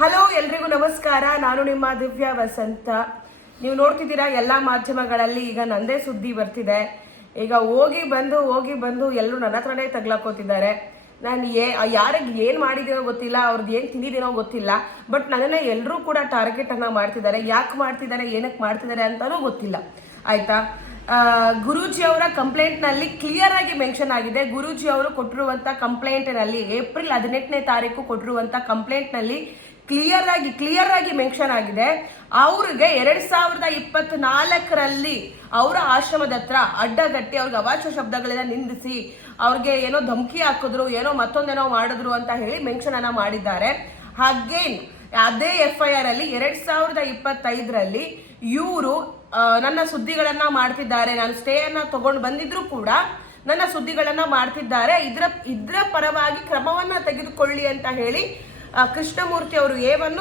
Hello, ಎಲ್ರಿಗೂ ನಮಸ್ಕಾರ. ನಾನು ನಿಮ್ಮ ದಿವ್ಯಾ ವಸಂತ. ನೀವು ನೋಡ್ತಿದ್ದೀರಾ ಎಲ್ಲ ಮಾಧ್ಯಮಗಳಲ್ಲಿ ಈಗ ನಂದೇ ಸುದ್ದಿ ಬರ್ತಿದೆ. ಈಗ ಹೋಗಿ ಬಂದು ಎಲ್ಲರೂ ನನ್ನ ಹತ್ರನೇ ತಗ್ಲಾಕೋತಿದ್ದಾರೆ. ನಾನು ಯಾರಿಗೆ ಏನು ಮಾಡಿದ್ದೀನೋ ಗೊತ್ತಿಲ್ಲ, ಅವ್ರದ್ದು ಏನು ತಿಂದಿದ್ದೀನೋ ಗೊತ್ತಿಲ್ಲ. ಬಟ್ ನನ್ನನ್ನು ಎಲ್ಲರೂ ಕೂಡ ಟಾರ್ಗೆಟ್ ಅನ್ನ ಮಾಡ್ತಿದ್ದಾರೆ. ಯಾಕೆ ಮಾಡ್ತಿದ್ದಾರೆ, ಏನಕ್ಕೆ ಮಾಡ್ತಿದ್ದಾರೆ ಅಂತಲೂ ಗೊತ್ತಿಲ್ಲ. ಆಯ್ತಾ? ಗುರೂಜಿ ಅವರ ಕಂಪ್ಲೇಂಟ್ನಲ್ಲಿ ಕ್ಲಿಯರ್ ಆಗಿ ಮೆನ್ಷನ್ ಆಗಿದೆ. ಗುರೂಜಿ ಅವರು ಕೊಟ್ಟಿರುವಂಥ ಕಂಪ್ಲೇಂಟ್ನಲ್ಲಿ ಏಪ್ರಿಲ್ 18ನೇ ತಾರೀಕು ಕೊಟ್ಟಿರುವಂಥ ಕಂಪ್ಲೇಂಟ್ನಲ್ಲಿ ಕ್ಲಿಯರ್ ಆಗಿ ಮೆನ್ಷನ್ ಆಗಿದೆ. ಅವ್ರಿಗೆ 2024ರಲ್ಲಿ ಅವರ ಆಶ್ರಮದ ಹತ್ರ ಅಡ್ಡಗಟ್ಟಿ ಅವ್ರಿಗೆ ಅವಾಚ್ಯ ಶಬ್ದಗಳನ್ನ ನಿಂದಿಸಿ ಅವ್ರಿಗೆ ಏನೋ ಧಮಕಿ ಹಾಕಿದ್ರು, ಏನೋ ಮತ್ತೊಂದೇನೋ ಮಾಡಿದ್ರು ಅಂತ ಹೇಳಿ ಮೆನ್ಷನ್ ಅನ್ನ ಮಾಡಿದ್ದಾರೆ. ಅಗೇನ್ ಅದೇ FIR ಅಲ್ಲಿ 2025ರಲ್ಲಿ ಇವರು ನನ್ನ ಸುದ್ದಿಗಳನ್ನ ಮಾಡ್ತಿದ್ದಾರೆ. ನಾನು ಸ್ಟೇ ಅನ್ನ ತಗೊಂಡು ಬಂದಿದ್ರು ಕೂಡ ನನ್ನ ಸುದ್ದಿಗಳನ್ನ ಮಾಡ್ತಿದ್ದಾರೆ. ಇದ್ರ ಪರವಾಗಿ ಕ್ರಮವನ್ನ ತೆಗೆದುಕೊಳ್ಳಿ ಅಂತ ಹೇಳಿ ಕೃಷ್ಣಮೂರ್ತಿ ಅವರು A1,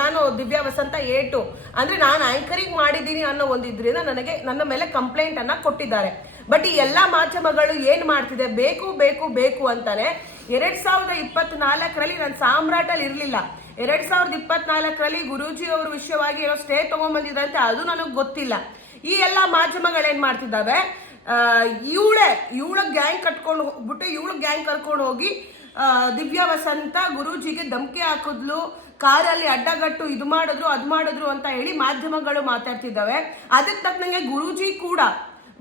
ನಾನು ದಿವ್ಯಾ ವಸಂತ A2 ಅಂದ್ರೆ ನಾನು ಆಂಕರಿಂಗ್ ಮಾಡಿದ್ದೀನಿ ಅನ್ನೋ ಒಂದಿದ್ರಿಂದ ನನ್ನ ಮೇಲೆ ಕಂಪ್ಲೇಂಟ್ ಅನ್ನ ಕೊಟ್ಟಿದ್ದಾರೆ. ಬಟ್ ಈ ಎಲ್ಲಾ ಮಾಧ್ಯಮಗಳು ಏನ್ ಮಾಡ್ತಿದೆ, ಬೇಕು ಅಂತಾನೆ 2024ರಲ್ಲಿ ನಾನು ಸಾಮ್ರಾಟಲ್ಲಿ ಇರ್ಲಿಲ್ಲ. 2024ರಲ್ಲಿ ಗುರೂಜಿ ಅವ್ರ ವಿಷಯವಾಗಿ ಏನೋ ಸ್ಟೇ ತಗೊಂಡ್ಬಂದಿದಂತೆ, ಅದು ನನಗೆ ಗೊತ್ತಿಲ್ಲ. ಈ ಎಲ್ಲಾ ಮಾಧ್ಯಮಗಳು ಏನ್ ಮಾಡ್ತಿದ್ದಾವೆ, ಇವಳ ಗ್ಯಾಂಗ್ ಕಟ್ಕೊಂಡು ಹೋಗ್ಬಿಟ್ಟು ಗ್ಯಾಂಗ್ ಕರ್ಕೊಂಡು ಹೋಗಿ ದಿವ್ಯಾ ವಸಂತ ಗುರೂಜಿಗೆ ಧಮಕಿ ಹಾಕಿದ್ಲು, ಕಾರಲ್ಲಿ ಅಡ್ಡಗಟ್ಟು ಇದು ಮಾಡಿದ್ರು ಅದು ಮಾಡಿದ್ರು ಅಂತ ಹೇಳಿ ಮಾಧ್ಯಮಗಳು ಮಾತಾಡ್ತಿದ್ದಾವೆ. ಅದಕ್ಕೆ ತಕ್ಕನಂಗೆ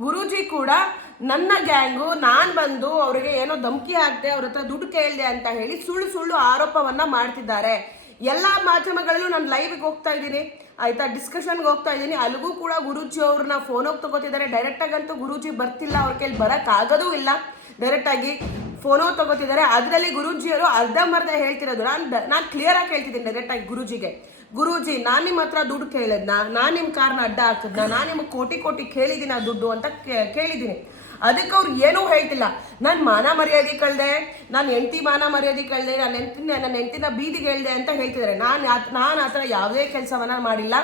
ಗುರೂಜಿ ಕೂಡ ನನ್ನ ಗ್ಯಾಂಗು ನಾನು ಬಂದು ಅವ್ರಿಗೆ ಏನೋ ಧಮಕಿ ಹಾಕ್ದೆ, ಅವ್ರ ಹತ್ರ ದುಡ್ಡು ಕೇಳಿದೆ ಅಂತ ಹೇಳಿ ಸುಳ್ಳು ಆರೋಪವನ್ನ ಮಾಡ್ತಿದ್ದಾರೆ. ಎಲ್ಲಾ ಮಾಧ್ಯಮಗಳಲ್ಲೂ ನಾನು ಲೈವ್ಗೆ ಹೋಗ್ತಾ ಇದ್ದೀನಿ. ಆಯ್ತಾ? ಡಿಸ್ಕಷನ್ಗೆ ಹೋಗ್ತಾ ಇದ್ದೀನಿ. ಅಲ್ಲಿಗೂ ಕೂಡ ಗುರೂಜಿ ಅವ್ರನ್ನ ಫೋನೋಗಿ ತಗೋತಿದ್ದಾರೆ. ಡೈರೆಕ್ಟ್ ಆಗಂತೂ ಗುರೂಜಿ ಬರ್ತಿಲ್ಲ, ಅವ್ರ ಕೈಲಿ ಬರಕ್ ಆಗೋದೂ ಇಲ್ಲ. ಡೈರೆಕ್ಟ್ ಆಗಿ ಫೋನೋ ತಗೋತಿದ್ದಾರೆ. ಅದರಲ್ಲಿ ಗುರೂಜಿಯವರು ಅರ್ಧಂಬರ್ಧ ಹೇಳ್ತಿರೋದು. ನಾನು ಕ್ಲಿಯರ್ ಆಗಿ ಹೇಳ್ತಿದ್ದೀನಿ ಡೈರೆಕ್ಟ್ ಆಗಿ ಗುರೂಜಿ, ನಾನು ನಿಮ್ಮ ಹತ್ರ ದುಡ್ಡು ಕೇಳಿದ್ನ, ನಾನು ನಿಮ್ಮ ಕಾರ್ನ ಅಡ್ಡ ಹಾಕಿದ್ನ, ನಾನು ನಿಮ್ಗೆ ಕೋಟಿ ಕೇಳಿದ್ದೀನಿ ಆ ದುಡ್ಡು ಅಂತ ಕೇಳಿದ್ದೀನಿ. ಅದಕ್ಕೆ ಅವ್ರು ಏನೂ ಹೇಳ್ತಿಲ್ಲ. ನಾನು ಮಾನ ಮರ್ಯಾದೆ ಕಳ್ದೆ, ನಾನು ಹೆಂಡತಿ ಮಾನ ಮರ್ಯಾದೆ ಕಳ್ದೆ, ನನ್ನ ಹೆಂಡತಿನ ಬೀದಿಗೆ ಹೇಳ್ದೆ ಅಂತ ಹೇಳ್ತಿದ್ದಾರೆ. ನಾನು ಆ ಥರ ಯಾವುದೇ ಕೆಲಸವನ್ನ ಮಾಡಿಲ್ಲ.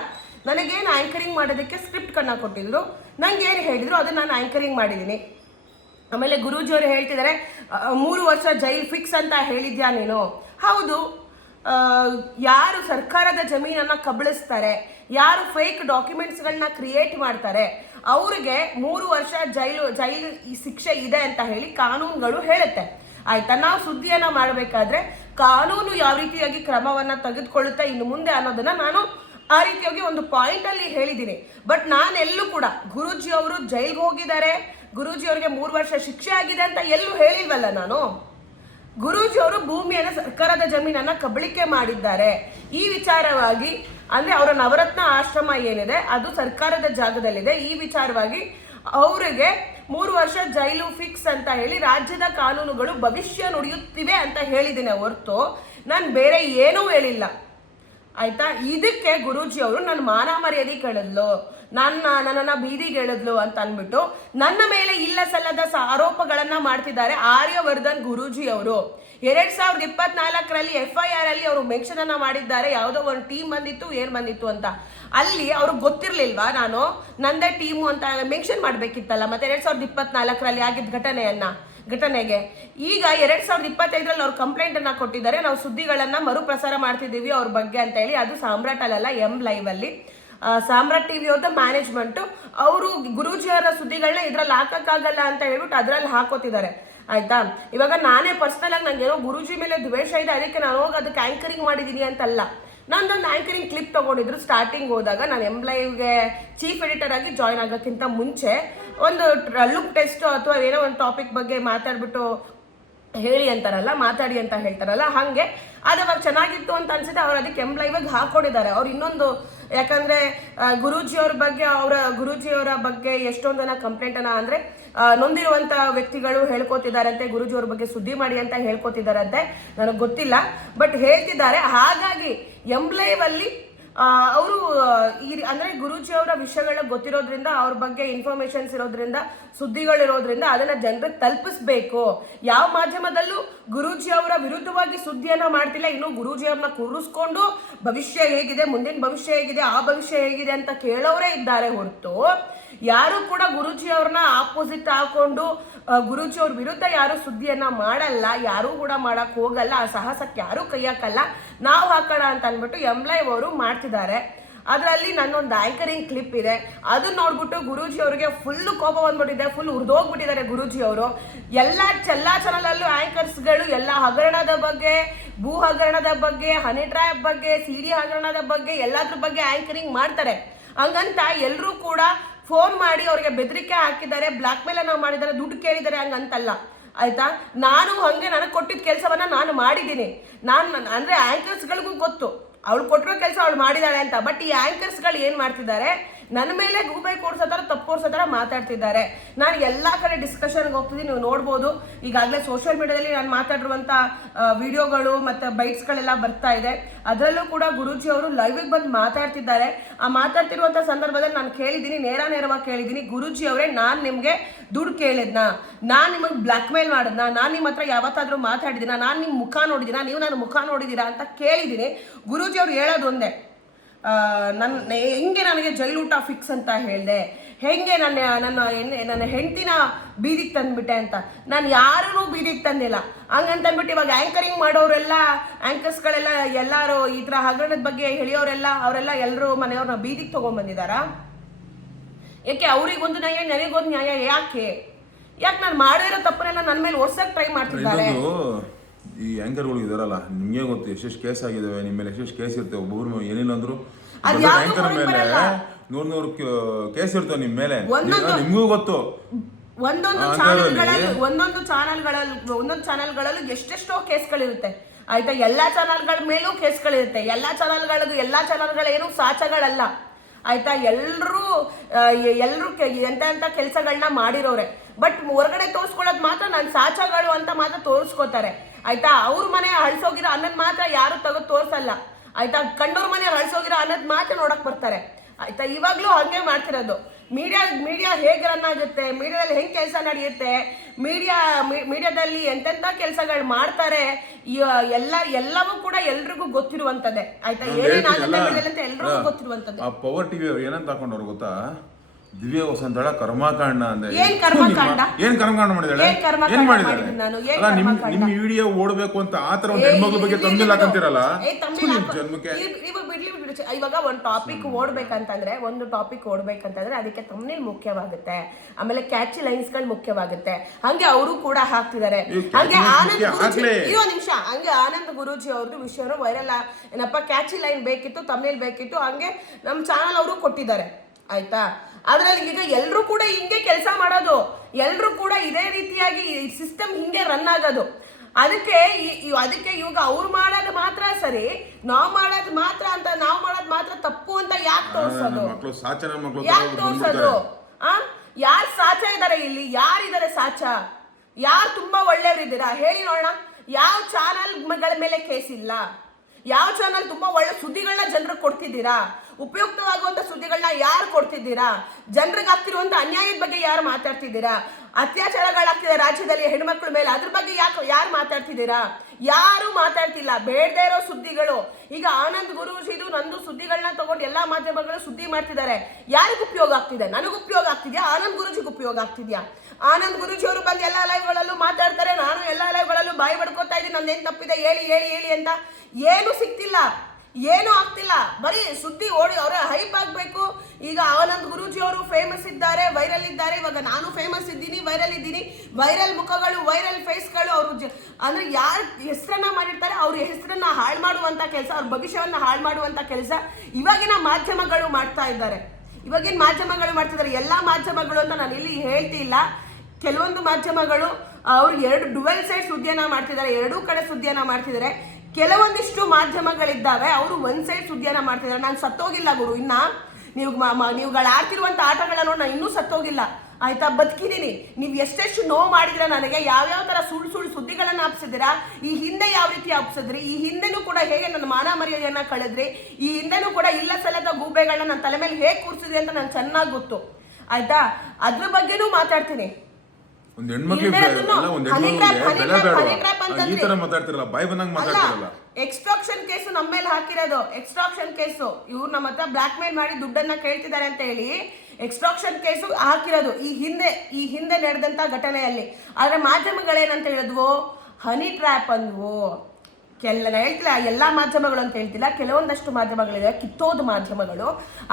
ನನಗೇನು ಆ್ಯಂಕರಿಂಗ್ ಮಾಡೋದಕ್ಕೆ ಸ್ಕ್ರಿಪ್ಟ್ ಕಣ್ಣ ಕೊಟ್ಟಿದ್ರು, ನಂಗೆ ಏನು ಹೇಳಿದ್ರು ಅದನ್ನು ನಾನು ಆ್ಯಂಕರಿಂಗ್ ಮಾಡಿದ್ದೀನಿ. ಆಮೇಲೆ ಗುರೂಜಿಯವರು ಹೇಳ್ತಿದ್ದಾರೆ 3 ವರ್ಷ ಜೈಲ್ ಫಿಕ್ಸ್ ಅಂತ ಹೇಳಿದ್ಯಾ ನೀನು? ಹೌದು. ಯಾರು ಸರ್ಕಾರದ ಜಮೀನನ್ನ ಕಬಳಿಸ್ತಾರೆ, ಯಾರು ಫೇಕ್ ಡಾಕ್ಯುಮೆಂಟ್ಸ್ಗಳನ್ನ ಕ್ರಿಯೇಟ್ ಮಾಡ್ತಾರೆ, ಅವ್ರಿಗೆ 3 ವರ್ಷ ಜೈಲು ಶಿಕ್ಷೆ ಇದೆ ಅಂತ ಹೇಳಿ ಕಾನೂನುಗಳು ಹೇಳುತ್ತೆ. ಆಯ್ತಾ? ನಾವು ಸುದ್ದಿಯನ್ನ ಮಾಡಬೇಕಾದ್ರೆ ಕಾನೂನು ಯಾವ ರೀತಿಯಾಗಿ ಕ್ರಮವನ್ನ ತೆಗೆದುಕೊಳ್ಳುತ್ತೆ ಇನ್ನು ಮುಂದೆ ಅನ್ನೋದನ್ನ ನಾನು ಆ ರೀತಿಯಾಗಿ ಒಂದು ಪಾಯಿಂಟ್ ಅಲ್ಲಿ ಹೇಳಿದ್ದೀನಿ. ಬಟ್ ನಾನೆಲ್ಲೂ ಕೂಡ ಗುರೂಜಿ ಅವರು ಜೈಲ್ಗೆ ಹೋಗಿದ್ದಾರೆ, ಗುರೂಜಿ ಅವರಿಗೆ 3 ವರ್ಷ ಶಿಕ್ಷೆ ಆಗಿದೆ ಅಂತ ಎಲ್ಲೂ ಹೇಳಿಲ್ವಲ್ಲ ನಾನು. ಗುರೂಜಿ ಅವರು ಭೂಮಿಯನ್ನ, ಸರ್ಕಾರದ ಜಮೀನನ್ನ ಕಬಳಿಕೆ ಮಾಡಿದ್ದಾರೆ. ಈ ವಿಚಾರವಾಗಿ ಅಂದ್ರೆ ಅವರ ನವರತ್ನ ಆಶ್ರಮ ಏನಿದೆ ಅದು ಸರ್ಕಾರದ ಜಾಗದಲ್ಲಿದೆ. ಈ ವಿಚಾರವಾಗಿ ಅವರಿಗೆ 3 ವರ್ಷ ಜೈಲು ಫಿಕ್ಸ್ ಅಂತ ಹೇಳಿ ರಾಜ್ಯದ ಕಾನೂನುಗಳು ಭವಿಷ್ಯ ನುಡಿಯುತ್ತಿವೆ ಅಂತ ಹೇಳಿದ್ದೀನಿ ಹೊರತು ನಾನು ಬೇರೆ ಏನೂ ಹೇಳಿಲ್ಲ. ಆಯ್ತಾ? ಇದಕ್ಕೆ ಗುರೂಜಿ ಅವರು ನನ್ನ ಮಾನ ಮರ್ಯಾದೆ ಕಳೆದ್ಲು, ನನ್ನನ್ನ ಬೀದಿಗೆ ಎಳೆದ್ಲು ಅಂತ ಅಂದ್ಬಿಟ್ಟು ನನ್ನ ಮೇಲೆ ಇಲ್ಲ ಸಲ್ಲದ ಆರೋಪಗಳನ್ನ ಮಾಡ್ತಿದ್ದಾರೆ ಆರ್ಯವರ್ಧನ್ ಗುರೂಜಿ ಅವರು. 2024ರಲ್ಲಿ FIR ಅಲ್ಲಿ ಅವರು ಮೆನ್ಷನ್ ಅನ್ನ ಮಾಡಿದ್ದಾರೆ. ಯಾವುದೋ ಒಂದು ಟೀಮ್ ಬಂದಿತ್ತು ಅಂತ. ಅಲ್ಲಿ ಅವ್ರಿಗೆ ಗೊತ್ತಿರ್ಲಿಲ್ವಾ ನಾನು ನಂದೇ ಟೀಮು ಅಂತ ಮೆನ್ಷನ್ ಮಾಡ್ಬೇಕಿತ್ತಲ್ಲ? ಮತ್ತೆ 2024ರಲ್ಲಿ ಆಗಿದ್ದ ಘಟನೆಗೆ ಈಗ 2025ರಲ್ಲಿ ಅವ್ರು ಕಂಪ್ಲೇಂಟ್ ಅನ್ನ ಕೊಟ್ಟಿದ್ದಾರೆ. ನಾವು ಸುದ್ದಿಗಳನ್ನ ಮರುಪ್ರಸಾರ ಮಾಡ್ತಿದ್ದೀವಿ ಅವ್ರ ಬಗ್ಗೆ ಅಂತ ಹೇಳಿ. ಅದು ಸಾಮ್ರಾಟ್ ಅಲ್ಲ, M-Live ಅಲ್ಲಿ. ಸಾಮ್ರಾಟ್ TV ಅವ್ರದ ಮ್ಯಾನೇಜ್ಮೆಂಟ್ ಅವರು ಗುರೂಜಿಯವರ ಸುದ್ದಿಗಳನ್ನ ಇದ್ರಲ್ಲಿ ಹಾಕಕ್ಕಾಗಲ್ಲ ಅಂತ ಹೇಳ್ಬಿಟ್ಟು ಅದ್ರಲ್ಲಿ ಹಾಕೋತಿದ್ದಾರೆ. ಆಯ್ತಾ? ಇವಾಗ ನಾನೇ ಪರ್ಸನಲ್ ಆಗಿ ನಂಗೆ ಏನೋ ಗುರೂಜಿ ಮೇಲೆ ದ್ವೇಷ ಇದೆ, ಅದಕ್ಕೆ ನಾನು ಹೋಗಿ ಅದಕ್ಕೆ ಆಂಕರಿಂಗ್ ಮಾಡಿದೀನಿ ಅಂತಲ್ಲ. ನಂದೊಂದು ಆಂಕರಿಂಗ್ ಕ್ಲಿಪ್ ತಗೊಂಡಿದ್ರು ಸ್ಟಾರ್ಟಿಂಗ್ ಹೋದಾಗ. ನಾನು M-Liveಗೆ ಚೀಫ್ ಎಡಿಟರ್ ಆಗಿ ಜಾಯ್ನ್ ಆಗೋಕ್ಕಿಂತ ಮುಂಚೆ ಒಂದು ಲುಕ್ ಟೆಸ್ಟ್ ಅಥವಾ ಏನೋ ಒಂದು ಟಾಪಿಕ್ ಬಗ್ಗೆ ಮಾತಾಡ್ಬಿಟ್ಟು ಮಾತಾಡಿ ಅಂತ ಹೇಳ್ತಾರಲ್ಲ, ಹಾಗೆ ಅದು ಅವಾಗ ಚೆನ್ನಾಗಿತ್ತು ಅಂತ ಅನ್ಸುತ್ತೆ. ಅವ್ರು ಅದಕ್ಕೆ M-Liveಗೆ ಹಾಕೊಂಡಿದ್ದಾರೆ. ಅವ್ರು ಇನ್ನೊಂದು, ಯಾಕಂದ್ರೆ ಗುರೂಜಿಯವರ ಬಗ್ಗೆ ಎಷ್ಟೊಂದು ಜನ ಕಂಪ್ಲೇಂಟ್ ಅನ್ನ ಅಂದ್ರೆ ನೊಂದಿರುವಂತ ವ್ಯಕ್ತಿಗಳು ಹೇಳ್ಕೊತಿದಾರಂತೆ, ಗುರೂಜಿಯವ್ರ ಬಗ್ಗೆ ಸುದ್ದಿ ಮಾಡಿ ಅಂತ ಹೇಳ್ಕೊತಿದಾರಂತೆ. ನನಗೆ ಗೊತ್ತಿಲ್ಲ, ಬಟ್ ಹೇಳ್ತಿದ್ದಾರೆ. ಹಾಗಾಗಿ M-Live ಅಲ್ಲಿ ಅವರು ಅಂದ್ರೆ ಗುರೂಜಿ ಅವರ ವಿಷಯಗಳ ಗೊತ್ತಿರೋದ್ರಿಂದ, ಅವ್ರ ಬಗ್ಗೆ ಇನ್ಫಾರ್ಮೇಶನ್ಸ್ ಇರೋದ್ರಿಂದ, ಸುದ್ದಿಗಳಿರೋದ್ರಿಂದ ಅದನ್ನ ಜನರಿಗೆ ತಲುಪಿಸ್ಬೇಕು. ಯಾವ ಮಾಧ್ಯಮದಲ್ಲೂ ಗುರೂಜಿ ಅವರ ವಿರುದ್ಧವಾಗಿ ಸುದ್ದಿಯನ್ನ ಮಾಡ್ತಿಲ್ಲ. ಇನ್ನು ಗುರೂಜಿ ಅವ್ರನ್ನ ಕೂರಿಸ್ಕೊಂಡು ಭವಿಷ್ಯ ಹೇಗಿದೆ, ಮುಂದಿನ ಭವಿಷ್ಯ ಹೇಗಿದೆ, ಆ ಭವಿಷ್ಯ ಹೇಗಿದೆ ಅಂತ ಕೇಳೋರೇ ಇದ್ದಾರೆ ಹೊರತು ಯಾರು ಕೂಡ ಗುರೂಜಿ ಅವ್ರನ್ನ ಆಪೋಸಿಟ್ ಹಾಕೊಂಡು ಗುರೂಜಿ ಅವ್ರ ವಿರುದ್ಧ ಯಾರು ಸುದ್ದಿಯನ್ನ ಮಾಡಲ್ಲ, ಯಾರು ಕೂಡ ಮಾಡಕ್ ಹೋಗಲ್ಲ. ಆ ಸಾಹಸಕ್ಕೆ ಯಾರು ಕೈ ಹಾಕಲ್ಲ. ನಾವು ಹಾಕೋಣ ಅಂತ ಅಂದ್ಬಿಟ್ಟು ಎಂ.ಲೈವ್ ಅವರು ಮಾಡ್ತಿದ್ದಾರೆ. ಅದರಲ್ಲಿ ನನ್ನೊಂದು ಆಂಕರಿಂಗ್ ಕ್ಲಿಪ್ ಇದೆ, ಅದನ್ನ ನೋಡ್ಬಿಟ್ಟು ಗುರೂಜಿ ಅವರಿಗೆ ಫುಲ್ ಕೋಪ ಬಂದ್ಬಿಟ್ಟಿದೆ, ಫುಲ್ ಉರ್ದೋಗ್ಬಿಟ್ಟಿದ್ದಾರೆ ಗುರೂಜಿ ಅವರು. ಎಲ್ಲ ಚಾನಲಲ್ಲೂ ಆಂಕರ್ಸ್ಗಳು ಎಲ್ಲ ಹಗರಣದ ಬಗ್ಗೆ, ಭೂ ಹಗರಣದ ಬಗ್ಗೆ, ಹನಿ ಟ್ರ್ಯಾಪ್ ಬಗ್ಗೆ, ಸಿಡಿ ಹಗರಣದ ಬಗ್ಗೆ ಎಲ್ಲದ್ರ ಬಗ್ಗೆ ಆಂಕರಿಂಗ್ ಮಾಡ್ತಾರೆ. ಹಂಗಂತ ಎಲ್ಲರೂ ಕೂಡ ಫೋನ್ ಮಾಡಿ ಅವ್ರಿಗೆ ಬೆದರಿಕೆ ಹಾಕಿದ್ದಾರೆ, ಬ್ಲಾಕ್ ಮೇಲ್ ಅನ್ನ ಮಾಡಿದ್ದಾರೆ, ದುಡ್ಡು ಕೇಳಿದ್ದಾರೆ ಹಂಗಂತಲ್ಲ ಆಯ್ತಾ. ನಾನು ಹಂಗೆ ನನಗೆ ಕೊಟ್ಟಿದ್ದ ಕೆಲಸವನ್ನ ನಾನು ಮಾಡಿದ್ದೀನಿ. ಅಂದ್ರೆ ಆಂಕರ್ಸ್ಗಳಿಗೂ ಗೊತ್ತು ಅವಳು ಕೊಟ್ಟಿರೋ ಕೆಲಸ ಅವಳು ಮಾಡಿದಾಳೆ ಅಂತ. ಬಟ್ ಈ ಆಂಕರ್ಸ್ಗಳು ಏನ್ ಮಾಡ್ತಿದ್ದಾರೆ, ನನ್ನ ಮೇಲೆ ಗೂಬೆ ಕೊಡ್ಸೋ ಥರ ತಪ್ಪೋರ್ಸೋ ಥರ ಮಾತಾಡ್ತಿದ್ದಾರೆ. ನಾನು ಎಲ್ಲಾ ಕಡೆ ಡಿಸ್ಕಷನ್ಗೆ ಹೋಗ್ತಿದ್ದೀನಿ, ನೀವು ನೋಡ್ಬೋದು. ಈಗಾಗಲೇ ಸೋಷಿಯಲ್ ಮೀಡಿಯಾದಲ್ಲಿ ನಾನು ಮಾತಾಡಿರುವಂಥ ವಿಡಿಯೋಗಳು ಮತ್ತು ಬೈಟ್ಸ್ಗಳೆಲ್ಲ ಬರ್ತಾ ಇದೆ. ಅದರಲ್ಲೂ ಕೂಡ ಗುರೂಜಿ ಅವರು ಲೈವಿಗೆ ಬಂದು ಮಾತಾಡ್ತಿದ್ದಾರೆ. ಆ ಮಾತಾಡ್ತಿರುವಂಥ ಸಂದರ್ಭದಲ್ಲಿ ನಾನು ಕೇಳಿದ್ದೀನಿ, ನೇರವಾಗಿ ಕೇಳಿದ್ದೀನಿ, ಗುರೂಜಿ ಅವರೇ ನಾನು ನಿಮಗೆ ದುಡ್ಡು ಕೇಳಿದ್ನಾ, ನಾನು ನಿಮಗೆ ಬ್ಲ್ಯಾಕ್ ಮೇಲ್ ಮಾಡಿದ್ನಾ, ನಾನು ನಿಮ್ಮ ಹತ್ರ ಯಾವತ್ತಾದ್ರೂ ಮಾತಾಡಿದ್ದೀನ, ನಾನು ನಿಮ್ಮ ಮುಖ ನೋಡಿದ್ದೀನ, ನೀವು ನನ್ನ ಮುಖ ನೋಡಿದ್ದೀರಾ ಅಂತ ಕೇಳಿದ್ದೀನಿ. ಗುರೂಜಿ ಅವ್ರು ಹೇಳೋದು ಒಂದೇ, ಹೆಂಗೆ ನನಗೆ ಜೈಲೂಟ ಫಿಕ್ಸ್ ಅಂತ ಹೇಳಿದೆ, ಹೆಂಗೆ ನನ್ನ ಹೆಂಡತಿನ ಬೀದಿಗೆ ತಂದ್ಬಿಟ್ಟೆ ಅಂತ. ನಾನು ಯಾರೂ ಬೀದಿಗೆ ತಂದಿಲ್ಲ ಹಂಗಂತಂದ್ಬಿಟ್ಟು ಇವಾಗ ಆಂಕರಿಂಗ್ ಮಾಡೋರೆಲ್ಲ ಆಂಕರ್ಸ್ಗಳೆಲ್ಲ ಎಲ್ಲರೂ ಈ ಥರ ಹಗರಣದ ಬಗ್ಗೆ ಹೇಳಿಯೋರೆಲ್ಲ ಅವರೆಲ್ಲ ಎಲ್ಲರೂ ಮನೆಯವ್ರನ್ನ ಬೀದಿಗೆ ತೊಗೊಂಡ್ಬಂದಿದಾರ. ಯಾಕೆ ಅವ್ರಿಗೊಂದು ನ್ಯಾಯ ನನಗೊಂದು ನ್ಯಾಯ? ಯಾಕೆ ನಾನು ಮಾಡಿರೋ ತಪ್ಪನ್ನೆಲ್ಲ ನನ್ನ ಮೇಲೆ ಓಡ್ಸಕ್ ಟ್ರೈ ಮಾಡ್ತಿದ್ದಾರೆ. ಈ ಆಂಕರ್ಗಳು ಇದಾರಲ್ಲ, ನಿಮ್ಗೆ ಗೊತ್ತು ಎಷ್ಟೆಷ್ಟು ಕೇಸ್ ಆಗಿದಾವೆ, ನಿಮ್ಮ ಮೇಲೆ ಎಷ್ಟೆಷ್ಟು ಕೇಸ್ ಇರ್ತವೆ. ಒಬ್ಬೊಬ್ರು ಏನಿಲ್ಲ ಅಂದ್ರು ಆಂಕರ್ ಮೇಲೆ 100 ಕೇಸ್ ಇರ್ತವೆ ನಿಮ್ಮ ಮೇಲೆ, ನಿಮ್ಗೂ ಗೊತ್ತು. ಒಂದೊಂದು ಚಾನಲ್ಗಳಲ್ಲೂ ಎಷ್ಟೆಷ್ಟೋ ಕೇಸ್ಗಳಿರುತ್ತೆ ಆಯ್ತಾ. ಎಲ್ಲಾ ಚಾನಲ್ಗಳ ಮೇಲೂ ಕೇಸ್ಗಳಿರುತ್ತೆ. ಎಲ್ಲಾ ಚಾನಲ್ಗಳೇನು ಸಾಚಗಳಲ್ಲ ಆಯ್ತಾ. ಎಲ್ರು ಎಂತ ಕೆಲಸಗಳನ್ನ ಮಾಡಿರೋರೆ. ಬಟ್ ಹೊರಗಡೆ ತೋರಿಸ್ಕೊಳ್ಳೋದು ಮಾತ್ರ ನಾನು ಸಾಚಗಳು ಅಂತ ಮಾತ್ರ ತೋರಿಸ್ಕೋತಾರೆ ಆಯ್ತಾ. ಅವ್ರ ಮನೆ ಅಳಿಸೋಗಿರೋ ಅನ್ನದ್ ಮಾತ್ರ ಯಾರು ತೆಗೆದು ತೋರ್ಸಲ್ಲ ಆಯ್ತಾ. ಕಂಡೋರ್ ಮನೆ ಅಳಿಸೋಗಿರೋ ಅನ್ನದ್ ಮಾತ್ರ ನೋಡಕ್ ಬರ್ತಾರೆ ಆಯ್ತಾ. ಇವಾಗ್ಲೂ ಹಂಗೆ ಮಾಡ್ತಿರೋದು. ಮೀಡಿಯಾ ಹೇಗೆ ರನ್ ಆಗುತ್ತೆ, ಮೀಡಿಯಾದಲ್ಲಿ ಹೆಂಗ್ ಕೆಲಸ ನಡೆಯುತ್ತೆ, ಮೀಡಿಯಾದಲ್ಲಿ ಎಂತೆಂತ ಕೆಲಸಗಳು ಮಾಡ್ತಾರೆ, ಎಲ್ಲವೂ ಕೂಡ ಎಲ್ರಿಗೂ ಗೊತ್ತಿರುವಂತದ್ದೇ ಆಯ್ತಾ. ಏನೇನಾಗುತ್ತೆ ಅಂತ ಎಲ್ರಿಗೂ ಗೊತ್ತಿರುವಂತದ್ದೇ. ಪವರ್ ಟಿವಿ ಅವ್ರು ಏನಂತ ಹಾಕೊಂಡವ್ರು ಗೊತ್ತಾ, ದಿವ್ಯ ವಸಂತಳ ಕರ್ಮಕಾಂಡ ಅಂದ್ರೆ ಏನ್ ಕರ್ಮಕಾಂಡ ಮಾಡಿದಾಳೆ, ಏನ್ ಮಾಡಿದಾಳೆ? ನಿಮ್ ವಿಡಿಯೋ ಓಡ್ಬೇಕು ಅಂತ ಆತರ ಒಂದು ಹೆಣ್ಮಕ್ಳ ಬಗ್ಗೆ ತಮ್ಮಿಲ್ ಹಾಕಂತಿರಲ್ಲ ಜನ್ಮಕ್ಕೆ. ಇವಾಗ ಒಂದು ಟಾಪಿಕ್ ಓಡ್ಬೇಕಂತಂದ್ರೆ ಅದಕ್ಕೆ ತಮ್ನೇಲ್ ಮುಖ್ಯವಾಗುತ್ತೆ, ಆಮೇಲೆ ಕ್ಯಾಚಿ ಲೈನ್ಸ್ ಗಳು ಮುಖ್ಯವಾಗುತ್ತೆ. ಹಂಗೆ ಅವರು ಕೂಡ ಹಾಕ್ತಿದ್ದಾರೆ. ಹಂಗೆ ಆನಂದ್ ಗುರೂಜಿ ಅವ್ರದ್ದು ವಿಷಯನ ವೈರಲ್ ಏನಪ್ಪ, ಕ್ಯಾಚಿ ಲೈನ್ ಬೇಕಿತ್ತು, ತಮ್ನೇಲ್ ಬೇಕಿತ್ತು, ಹಂಗೆ ನಮ್ ಚಾನಲ್ ಅವರು ಕೊಟ್ಟಿದ್ದಾರೆ ಆಯ್ತಾ. ಅದ್ರಲ್ಲಿ ಈಗ ಎಲ್ರು ಕೂಡ ಹಿಂಗೆ ಕೆಲಸ ಮಾಡೋದು, ಎಲ್ರು ಕೂಡ ಇದೇ ರೀತಿಯಾಗಿ ಸಿಸ್ಟಮ್ ಹಿಂಗೆ ರನ್ ಆಗೋದು. ಅದಕ್ಕೆ ಇವಾಗ ಅವ್ರು ಮಾಡೋದು ಮಾತ್ರ ಸರಿ, ನಾವು ಮಾಡೋದು ಮಾತ್ರ ತಪ್ಪು ಅಂತ ಯಾಕೆ ತೋರ್ಸೋದು? ಯಾರು ಸಾಚ ಇದಾರೆ ಇಲ್ಲಿ? ಯಾರಿದ್ದಾರೆ ಸಾಚ? ಯಾರು ತುಂಬಾ ಒಳ್ಳೆಯವರಿದ್ದೀರಾ ಹೇಳಿ ನೋಡೋಣ. ಯಾವ ಚಾನಲ್ಗಳ ಮೇಲೆ ಕೇಸ್ ಇಲ್ಲ? ಯಾವ ಚಾನಲ್ ತುಂಬಾ ಒಳ್ಳೆ ಸುದ್ದಿಗಳನ್ನ ಜನರಿಗೆ ಕೊಡ್ತಿದ್ದೀರಾ? ಉಪಯುಕ್ತವಾಗುವಂತ ಸುದ್ದಿಗಳನ್ನ ಯಾರು ಕೊಡ್ತಿದ್ದೀರಾ? ಜನರಿಗೆ ಆಗ್ತಿರುವಂತ ಅನ್ಯಾಯದ ಬಗ್ಗೆ ಯಾರು ಮಾತಾಡ್ತಿದ್ದೀರಾ? ಅತ್ಯಾಚಾರಗಳಾಗ್ತಿದೆ ರಾಜ್ಯದಲ್ಲಿ ಹೆಣ್ಮಕ್ಳ ಮೇಲೆ, ಅದ್ರ ಬಗ್ಗೆ ಯಾರು ಮಾತಾಡ್ತಿದ್ದೀರಾ? ಯಾರು ಮಾತಾಡ್ತಿಲ್ಲ. ಬೇಡದೇ ಇರೋ ಸುದ್ದಿಗಳು. ಈಗ ಆನಂದ್ ಗುರೂಜಿದು ನಂದು ಸುದ್ದಿಗಳನ್ನ ತಗೊಂಡು ಎಲ್ಲಾ ಮಾಧ್ಯಮಗಳು ಸುದ್ದಿ ಮಾಡ್ತಿದ್ದಾರೆ. ಯಾರಿಗೂ ಉಪಯೋಗ ಆಗ್ತಿದೆ? ನನಗೆ ಉಪಯೋಗ ಆಗ್ತಿದ್ಯಾ? ಆನಂದ್ ಗುರೂಜಿಗೆ ಉಪಯೋಗ ಆಗ್ತಿದ್ಯಾ? ಆನಂದ್ ಗುರೂಜಿ ಅವರು ಬಂದು ಎಲ್ಲಾ ಲೈವ್ಗಳಲ್ಲೂ ಮಾತಾಡ್ತಾರೆ, ನಾನು ಎಲ್ಲಾ ಲೈವ್ಗಳಲ್ಲೂ ಬಾಯಿ ಬಡ್ಕೋತಾ ಇದ್ದೀನಿ, ನಂದೇನ್ ತಪ್ಪಿದೆ ಹೇಳಿ ಅಂತ. ಏನು ಸಿಕ್ತಿಲ್ಲ, ಏನು ಆಗ್ತಿಲ್ಲ, ಬರೀ ಸುದ್ದಿ ಓಡಿ ಅವರ ಹೈಪ್ ಆಗ್ಬೇಕು. ಈಗ ಆನಂದ್ ಗುರೂಜಿ ಅವರು ಫೇಮಸ್ ಇದ್ದಾರೆ, ವೈರಲ್ ಇದ್ದಾರೆ. ಇವಾಗ ನಾನು ಫೇಮಸ್ ಇದ್ದೀನಿ, ವೈರಲ್ ಇದ್ದೀನಿ. ವೈರಲ್ ಮುಖಗಳು, ವೈರಲ್ ಫೇಸ್ಗಳು, ಅವರು ಅಂದ್ರೆ ಯಾರ ಹೆಸರನ್ನ ಮಾಡಿರ್ತಾರೆ ಅವ್ರ ಹೆಸರನ್ನ ಹಾಳು ಮಾಡುವಂತ ಕೆಲಸ, ಅವ್ರ ಭವಿಷ್ಯವನ್ನ ಹಾಳು ಮಾಡುವಂತ ಕೆಲಸ ಇವಾಗಿನ ಮಾಧ್ಯಮಗಳು ಮಾಡ್ತಾ ಇದ್ದಾರೆ. ಎಲ್ಲಾ ಮಾಧ್ಯಮಗಳು ಅಂತ ನಾನು ಇಲ್ಲಿ ಹೇಳ್ತಿಲ್ಲ. ಕೆಲವೊಂದು ಮಾಧ್ಯಮಗಳು ಅವ್ರು ಡುವೆಲ್ ಸೈಡ್ ಸುದ್ದಿಯನ್ನ ಮಾಡ್ತಿದ್ದಾರೆ, ಎರಡೂ ಕಡೆ ಸುದ್ದಿಯನ್ನ ಮಾಡ್ತಿದ್ದಾರೆ. ಕೆಲವೊಂದಿಷ್ಟು ಮಾಧ್ಯಮಗಳಿದ್ದಾವೆ ಅವರು ಒಂದ್ ಸೈಡ್ ಸುದ್ದಿಯನ್ನ ಮಾಡ್ತಿದ್ದಾರೆ. ನಾನು ಸತ್ತೋಗಿಲ್ಲ ಗುರು, ಇನ್ನ ನೀವುಗಳು ಆಡ್ತಿರುವಂತ ಆಟಗಳನ್ನ ನೋಡಿ ನಾನು ಇನ್ನೂ ಸತ್ತೋಗಿಲ್ಲ ಆಯ್ತಾ, ಬದುಕಿದೀನಿ. ನೀವು ಎಷ್ಟೆಷ್ಟು ನೋವು ಮಾಡಿದಿರ ನನಗೆ, ಯಾವ್ಯಾವ ತರ ಸುಳ್ಳು ಸುದ್ದಿಗಳನ್ನ ಹಬ್ಸಿದಿರಾ, ಈ ಹಿಂದೆ ಯಾವ ರೀತಿ ಹಬ್ಸಿದ್ರಿ, ಈ ಹಿಂದೆನೂ ಕೂಡ ಹೇಗೆ ನನ್ನ ಮಾನ ಮರ್ಯಾದೆಯನ್ನ ಕಳೆದ್ರಿ, ಈ ಹಿಂದೆನೂ ಕೂಡ ಇಲ್ಲ ಸಲ್ಲದ ಗೂಬೆಗಳನ್ನ ನನ್ನ ತಲೆ ಮೇಲೆ ಹೇಗೆ ಕೂರ್ಸಿದ್ರಿ ಅಂತ ನಂಗೆ ಚೆನ್ನಾಗಿ ಗೊತ್ತು ಆಯ್ತಾ. ಅದ್ರ ಬಗ್ಗೆನೂ ಮಾತಾಡ್ತೀನಿ. ಒಂದ್ ಹೆಣ್ಮಕ್ಳಿಗೆ ಇಲ್ದೇ ಇರೋದನ್ನು ಅಲ್ಲ, ಒಂದ್ honey trap, ಹೆಣ್ಮಕ್ಳಿಗೆ honey ಬೆಲೆ trap, ಬೇಡವಾ? honey trap ಈ ಅಂತಂದ್ರಿ. ತರ ಮಾತಾಡ್ತಿರಲ್ಲ, ಬಾಯ್ ಬಂದಂಗ್ ಮಾತಾಡ್ತಿರಲ್ಲ. ಎಕ್ಸ್ಟ್ರಾಕ್ಷನ್ ಕೇಸು ನಮ್ಮ ಮೇಲೆ ಹಾಕಿರೋದು. ಎಕ್ಸ್ಟ್ರಾಕ್ಷನ್ ಕೇಸು ಇವ್ರು ನಮ್ಮ ಹತ್ರ ಬ್ಲಾಕ್ ಮೇಲ್ ಮಾಡಿ ದುಡ್ಡನ್ನ ಕೇಳ್ತಿದ್ದಾರೆ ಅಂತ ಹೇಳಿ ಎಕ್ಸ್ಟ್ರಾಕ್ಷನ್ ಕೇಸು ಹಾಕಿರೋದು ಈ ಹಿಂದೆ ನಡೆದಂತ ಘಟನೆಯಲ್ಲಿ. ಆದ್ರೆ ಮಾಧ್ಯಮಗಳೇನಂತ ಹೇಳಿದ್ವು, ಹನಿ ಟ್ರ್ಯಾಪ್ ಅಂದ್ವು. ಹೇಳ್ತಿಲ್ಲ ಎಲ್ಲ ಮಾಧ್ಯಮಗಳು ಅಂತ ಹೇಳ್ತಿಲ್ಲ, ಕೆಲವೊಂದಷ್ಟು ಮಾಧ್ಯಮಗಳಿವೆ ಕಿತ್ತೋದು ಮಾಧ್ಯಮಗಳು.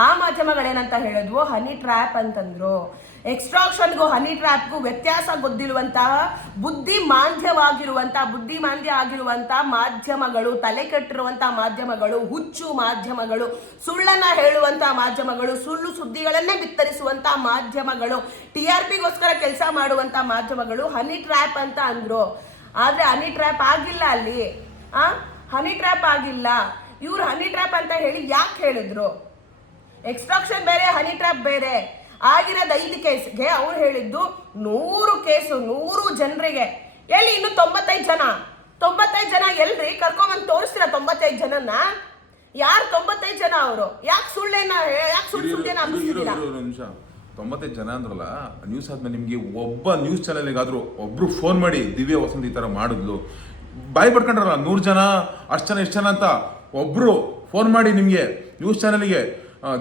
ಆ ಮಾಧ್ಯಮಗಳೇನಂತ ಹೇಳಿದ್ವು, ಹನಿ ಟ್ರ್ಯಾಪ್ ಅಂತಂದ್ರು. ಎಕ್ಸ್ಟ್ರಾಕ್ಷನ್ಗೂ ಹನಿ ಟ್ರ್ಯಾಪ್ಗೂ ವ್ಯತ್ಯಾಸ ಗೊತ್ತಿರುವಂತಹ ಬುದ್ಧಿಮಾಂದ್ಯ ಆಗಿರುವಂತಹ ಮಾಧ್ಯಮಗಳು, ತಲೆ ಕೆಟ್ಟಿರುವಂತಹ ಮಾಧ್ಯಮಗಳು, ಹುಚ್ಚು ಮಾಧ್ಯಮಗಳು, ಸುಳ್ಳನ್ನ ಹೇಳುವಂತಹ ಮಾಧ್ಯಮಗಳು, ಸುಳ್ಳು ಸುದ್ದಿಗಳನ್ನೇ ಬಿತ್ತರಿಸುವಂತಹ ಮಾಧ್ಯಮಗಳು, TRPಗೋಸ್ಕರ ಕೆಲಸ ಮಾಡುವಂತಹ ಮಾಧ್ಯಮಗಳು ಹನಿ ಟ್ರ್ಯಾಪ್ ಅಂತ ಅಂದ್ರು. ಆದ್ರೆ ಹನಿ ಟ್ರ್ಯಾಪ್ ಆಗಿಲ್ಲ ಅಲ್ಲಿ. ಹನಿ ಟ್ರ್ಯಾಪ್ ಆಗಿಲ್ಲ. ಇವ್ರು ಹನಿ ಟ್ರ್ಯಾಪ್ ಅಂತ ಹೇಳಿ ಯಾಕೆ ಹೇಳಿದ್ರು? ಎಕ್ಸ್ಟ್ರಾಕ್ಷನ್ ಬೇರೆ, ಹನಿ ಟ್ರ್ಯಾಪ್ ಬೇರೆ. ಆಗಿರೋದು 5 ಕೇಸ್ಗೆ ಅವ್ರು ಹೇಳಿದ್ದು 100 ಕೇಸು 100 ಜನರಿಗೆ. ಎಲ್ಲಿ ಇನ್ನು 95 ಜನ ಎಲ್ರಿ? ಕರ್ಕೊಂಬಂದು ತೋರಿಸ್ತೀರಾ 95 ಜನನ್ನ? ಯಾರು 95 ಜನ ಅವರು? ಯಾಕೆ ಸುಳ್ಳಿನ ಹಬ್ಬಿಸ್ತಿದ್ದೀರಾ? ನಿಮಿಷ, 95 ಜನ ಅಂದ್ರಲ್ಲ, ನ್ಯೂಸ್ ಆದ್ಮೇಲೆ ನಿಮ್ಗೆ ಒಬ್ಬ ನ್ಯೂಸ್ ಚಾನೆಲ್ಗಾದ್ರೂ ಒಬ್ರು ಫೋನ್ ಮಾಡಿ ದಿವ್ಯ ವಸಂತ್ ಈ ತರ ಮಾಡಿದ್ಲು, ಬಾಯಿ ಪಡ್ಕೊಂಡ್ರಲ್ಲ 100 ಜನ ಅಷ್ಟು ಜನ ಇಷ್ಟು ಜನ ಅಂತ ಒಬ್ರು ಫೋನ್ ಮಾಡಿ ನಿಮ್ಗೆ ನ್ಯೂಸ್ ಚಾನೆಲ್ಗೆ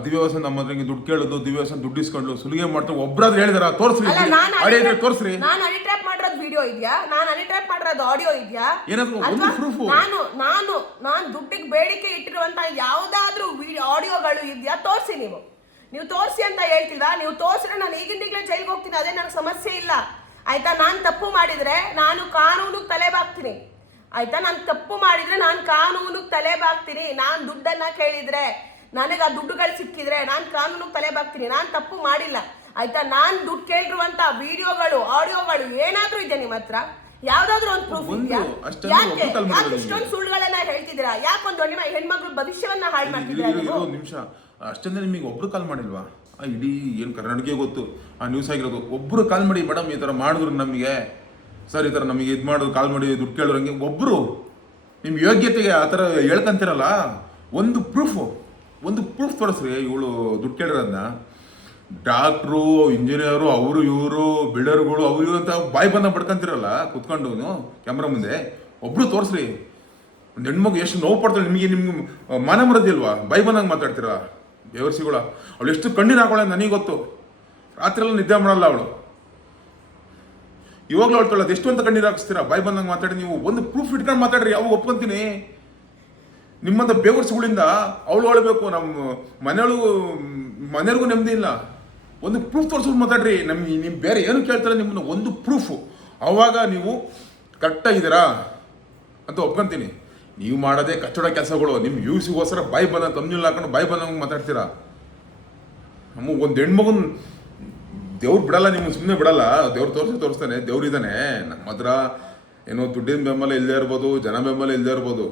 ದಿವ್ಯ ವಸಂತ್ ನಮ್ಮ ಹತ್ರ ದುಡ್ಡು ಕೇಳೋದು, ದಿವ್ಯ ವಸಂತ್ ದುಡ್ಡು ಇಸ್ಕೊಂಡು ಸುಲಿಗೆ ಮಾಡ್ತಾರೆ ಒಬ್ರಾದ್ರೂ ಹೇಳಿದಾರ? ತೋರಿಸ್ರಿ, ತೋರಿಸ್ರಿ. ನಾನು ಹನಿ ಟ್ರ್ಯಾಪ್ ಮಾಡಿರೋದು ವಿಡಿಯೋ ಇದೆಯಾ? ನಾನು ಹನಿ ಟ್ರ್ಯಾಪ್ ಮಾಡಿರೋದು ಆಡಿಯೋ ಇದೆಯಾ? ಏನಾದ್ರು ಒಂದು ಪ್ರೂಫ್? ನಾನು ದುಡ್ಡಿಗೆ ಬೇಡಿಕೆ ಇಟ್ಟಿರುವಂತ ಯಾವ್ದಾದ್ರೂ ಆಡಿಯೋಗಳು ಇದೆಯಾ? ತೋರಿಸಿ. ನೀವು ತೋರಿಸಿ ಅಂತ ಹೇಳ್ತಿಲ್ಲ. ನೀವು ತೋರಿಸಿದ್ರೆ ನಾನು ಈಗಿಂದೀಗಲೇ ಜೈಲ್ಗೆ ಹೋಗ್ತೀನಿ, ಅದೇ ನನಗೆ ಸಮಸ್ಯೆ ಇಲ್ಲ ಆಯ್ತಾ. ನಾನು ತಪ್ಪು ಮಾಡಿದ್ರೆ ನಾನು ಕಾನೂನಿಗೆ ತಲೆ ಬಾಗ್ತೀನಿ ಆಯ್ತಾ. ನಾನು ತಪ್ಪು ಮಾಡಿದ್ರೆ ನಾನು ಕಾನೂನಿಗೆ ತಲೆ ಬಾಗ್ತೀನಿ. ನಾನು ದುಡ್ಡನ್ನ ಕೇಳಿದ್ರೆ, ನನಗೆ ಆ ದುಡ್ಡುಗಳು ಸಿಕ್ಕಿದ್ರೆ ನಾನು ಕಾನೂನಿಗೆ ತಲೆ ಬಾಗ್ತೀನಿ. ನಾನು ತಪ್ಪು ಮಾಡಿಲ್ಲ ಆಯ್ತಾ. ನಾನು ದುಡ್ಡು ಕೇಳಿರುವಂತ ವಿಡಿಯೋಗಳು, ಆಡಿಯೋಗಳು ಏನಾದ್ರೂ ಇದೆ ನಿಮ್ಮ ಹತ್ರ? ಯಾವ್ದಾದ್ರು ಒಂದು ಪ್ರೂಫ್ ಇದೆಯಾ? ಯಾಕೆ ಇಷ್ಟೊಂದು ಸುಳ್ಳುಗಳನ್ನ ಹೇಳ್ತಿದ್ದೀರಾ? ಯಾಕೊಂದು ಹೆಣ್ಮಕ್ಳು ಭವಿಷ್ಯವನ್ನ ಹಾಳು ಮಾಡ್ತಿದ್ದೀರಾ? ನಿಮಿಷ, ಅಷ್ಟೊಂದ್ರೆ ನಿಮಗೆ ಒಬ್ರು ಕಾಲ್ ಮಾಡಿಲ್ವಾ? ಇಡೀ ಏನು ಕರ್ನಾಟಕ ಗೊತ್ತು ಆ ನ್ಯೂಸ್ ಆಗಿರೋದು. ಒಬ್ರು ಕಾಲ್ ಮಾಡಿ, ಮೇಡಮ್ ಈ ತರ ಮಾಡಿದ್ರು ನಮಗೆ, ಸರ್ ಈ ತರ ನಮಗೆ ಇದು ಮಾಡೋದು, ಕಾಲ್ ಮಾಡಿ ದುಡ್ಡು ಕೇಳೋರಂಗೆ ಒಬ್ರು ನಿಮ್ ಯೋಗ್ಯತೆಗೆ ಆ ಥರ ಹೇಳ್ಕೊಂತಿರಲ್ಲ. ಒಂದು ಪ್ರೂಫ್ ತೋರಿಸ್ರಿ. ಇವಳು ದುಡ್ಡು ಕೇಳಿರೋದನ್ನ ಡಾಕ್ಟ್ರು, ಇಂಜಿನಿಯರು, ಅವರು ಇವರು, ಬಿಲ್ಡರ್ಗಳು, ಅವರು ಇವರು ಅಂತ ಬಾಯಿ ಬಂದ ಪಡ್ಕೊಂತಿರಲ್ಲ ಕುತ್ಕೊಂಡು ಕ್ಯಾಮ್ರಾ ಮುಂದೆ. ಒಬ್ರು ತೋರಿಸ್ರಿ. ಒಂದು ಹೆಣ್ಮಗು ಎಷ್ಟು ನೋವು ಪಡ್ತಾಳೆ, ನಿಮ್ಗೆ ಮಾನ ಮರದಿಲ್ವಾ? ಬಾಯಿ ಬಂದಂಗೆ ಮಾತಾಡ್ತೀರಾ ದೇವರ್ಸಿಗಳ. ಅವಳು ಎಷ್ಟು ಕಣ್ಣೀರು ಹಾಕೊಳ್ಳೋದು ನನಗೆ ಗೊತ್ತು. ರಾತ್ರಿ ಎಲ್ಲ ನಿದ್ದೆ ಮಾಡಲ್ಲ ಅವಳು. ಇವಾಗಲೂ ಹೇಳ್ತಾಳೆ ಅದು ಎಷ್ಟು ಅಂತ ಕಣ್ಣೀರು ಹಾಕಿಸ್ತೀರಾ? ಬಾಯಿ ಬಂದಂಗೆ ಮಾತಾಡಿ. ನೀವು ಒಂದು ಪ್ರೂಫ್ ಇಟ್ಕೊಂಡು ಮಾತಾಡ್ರಿ, ಅವಾಗ ಒಪ್ಕೊಂತೀನಿ. ನಿಮ್ಮಂತ ಬೇವರ್ಸ್ಗಳಿಂದ ಅವಳು ಹೇಳಬೇಕು, ನಮ್ಮ ಮನೆಯವ್ರಿಗೂ ನೆಮ್ಮದಿ ಇಲ್ಲ. ಒಂದು ಪ್ರೂಫ್ ತೋರಿಸ್ಬಿಟ್ಟು ಮಾತಾಡ್ರಿ. ನೀವು ಬೇರೆ ಏನು ಕೇಳ್ತಾರೆ, ನಿಮ್ಮನ್ನ ಒಂದು ಪ್ರೂಫು, ಅವಾಗ ನೀವು ಕರೆಕ್ಟಾಗಿದ್ದೀರಾ ಅಂತ ಒಪ್ಕೊಂತೀನಿ. ನೀವು ಮಾಡೋದೇ ಕಚ್ಚಡ ಕೆಲಸಗಳು. ನಿಮ್ಮ ಯೂಸಿಗೋಸ್ಕರ ಬಾಯಿ ಬಂದ ತಮ್ಮನಿಲ್ಲ ಹಾಕೊಂಡು ಬಾಯಿ ಬಂದಂಗೆ ಮಾತಾಡ್ತೀರಾ. ಒಂದು ಹೆಣ್ಮಗುನ್ ದೇವ್ರು ಬಿಡಲ್ಲ, ನಿಮ್ಮನ್ನು ಸುಮ್ಮನೆ ಬಿಡಲ್ಲ. ದೇವ್ರು ತೋರಿಸ್ತಾನೆ. ದೇವ್ರು ಇದ್ದಾನೆ ನಮ್ಮ ಹತ್ರ. ಏನೋ ದುಡ್ಡಿನ ಬೆಂಬಲ ಇಲ್ಲದೆ ಇರ್ಬೋದು, ಜನ ಬೆಂಬಲ ಇಲ್ಲದೆ ಇರ್ಬೋದು,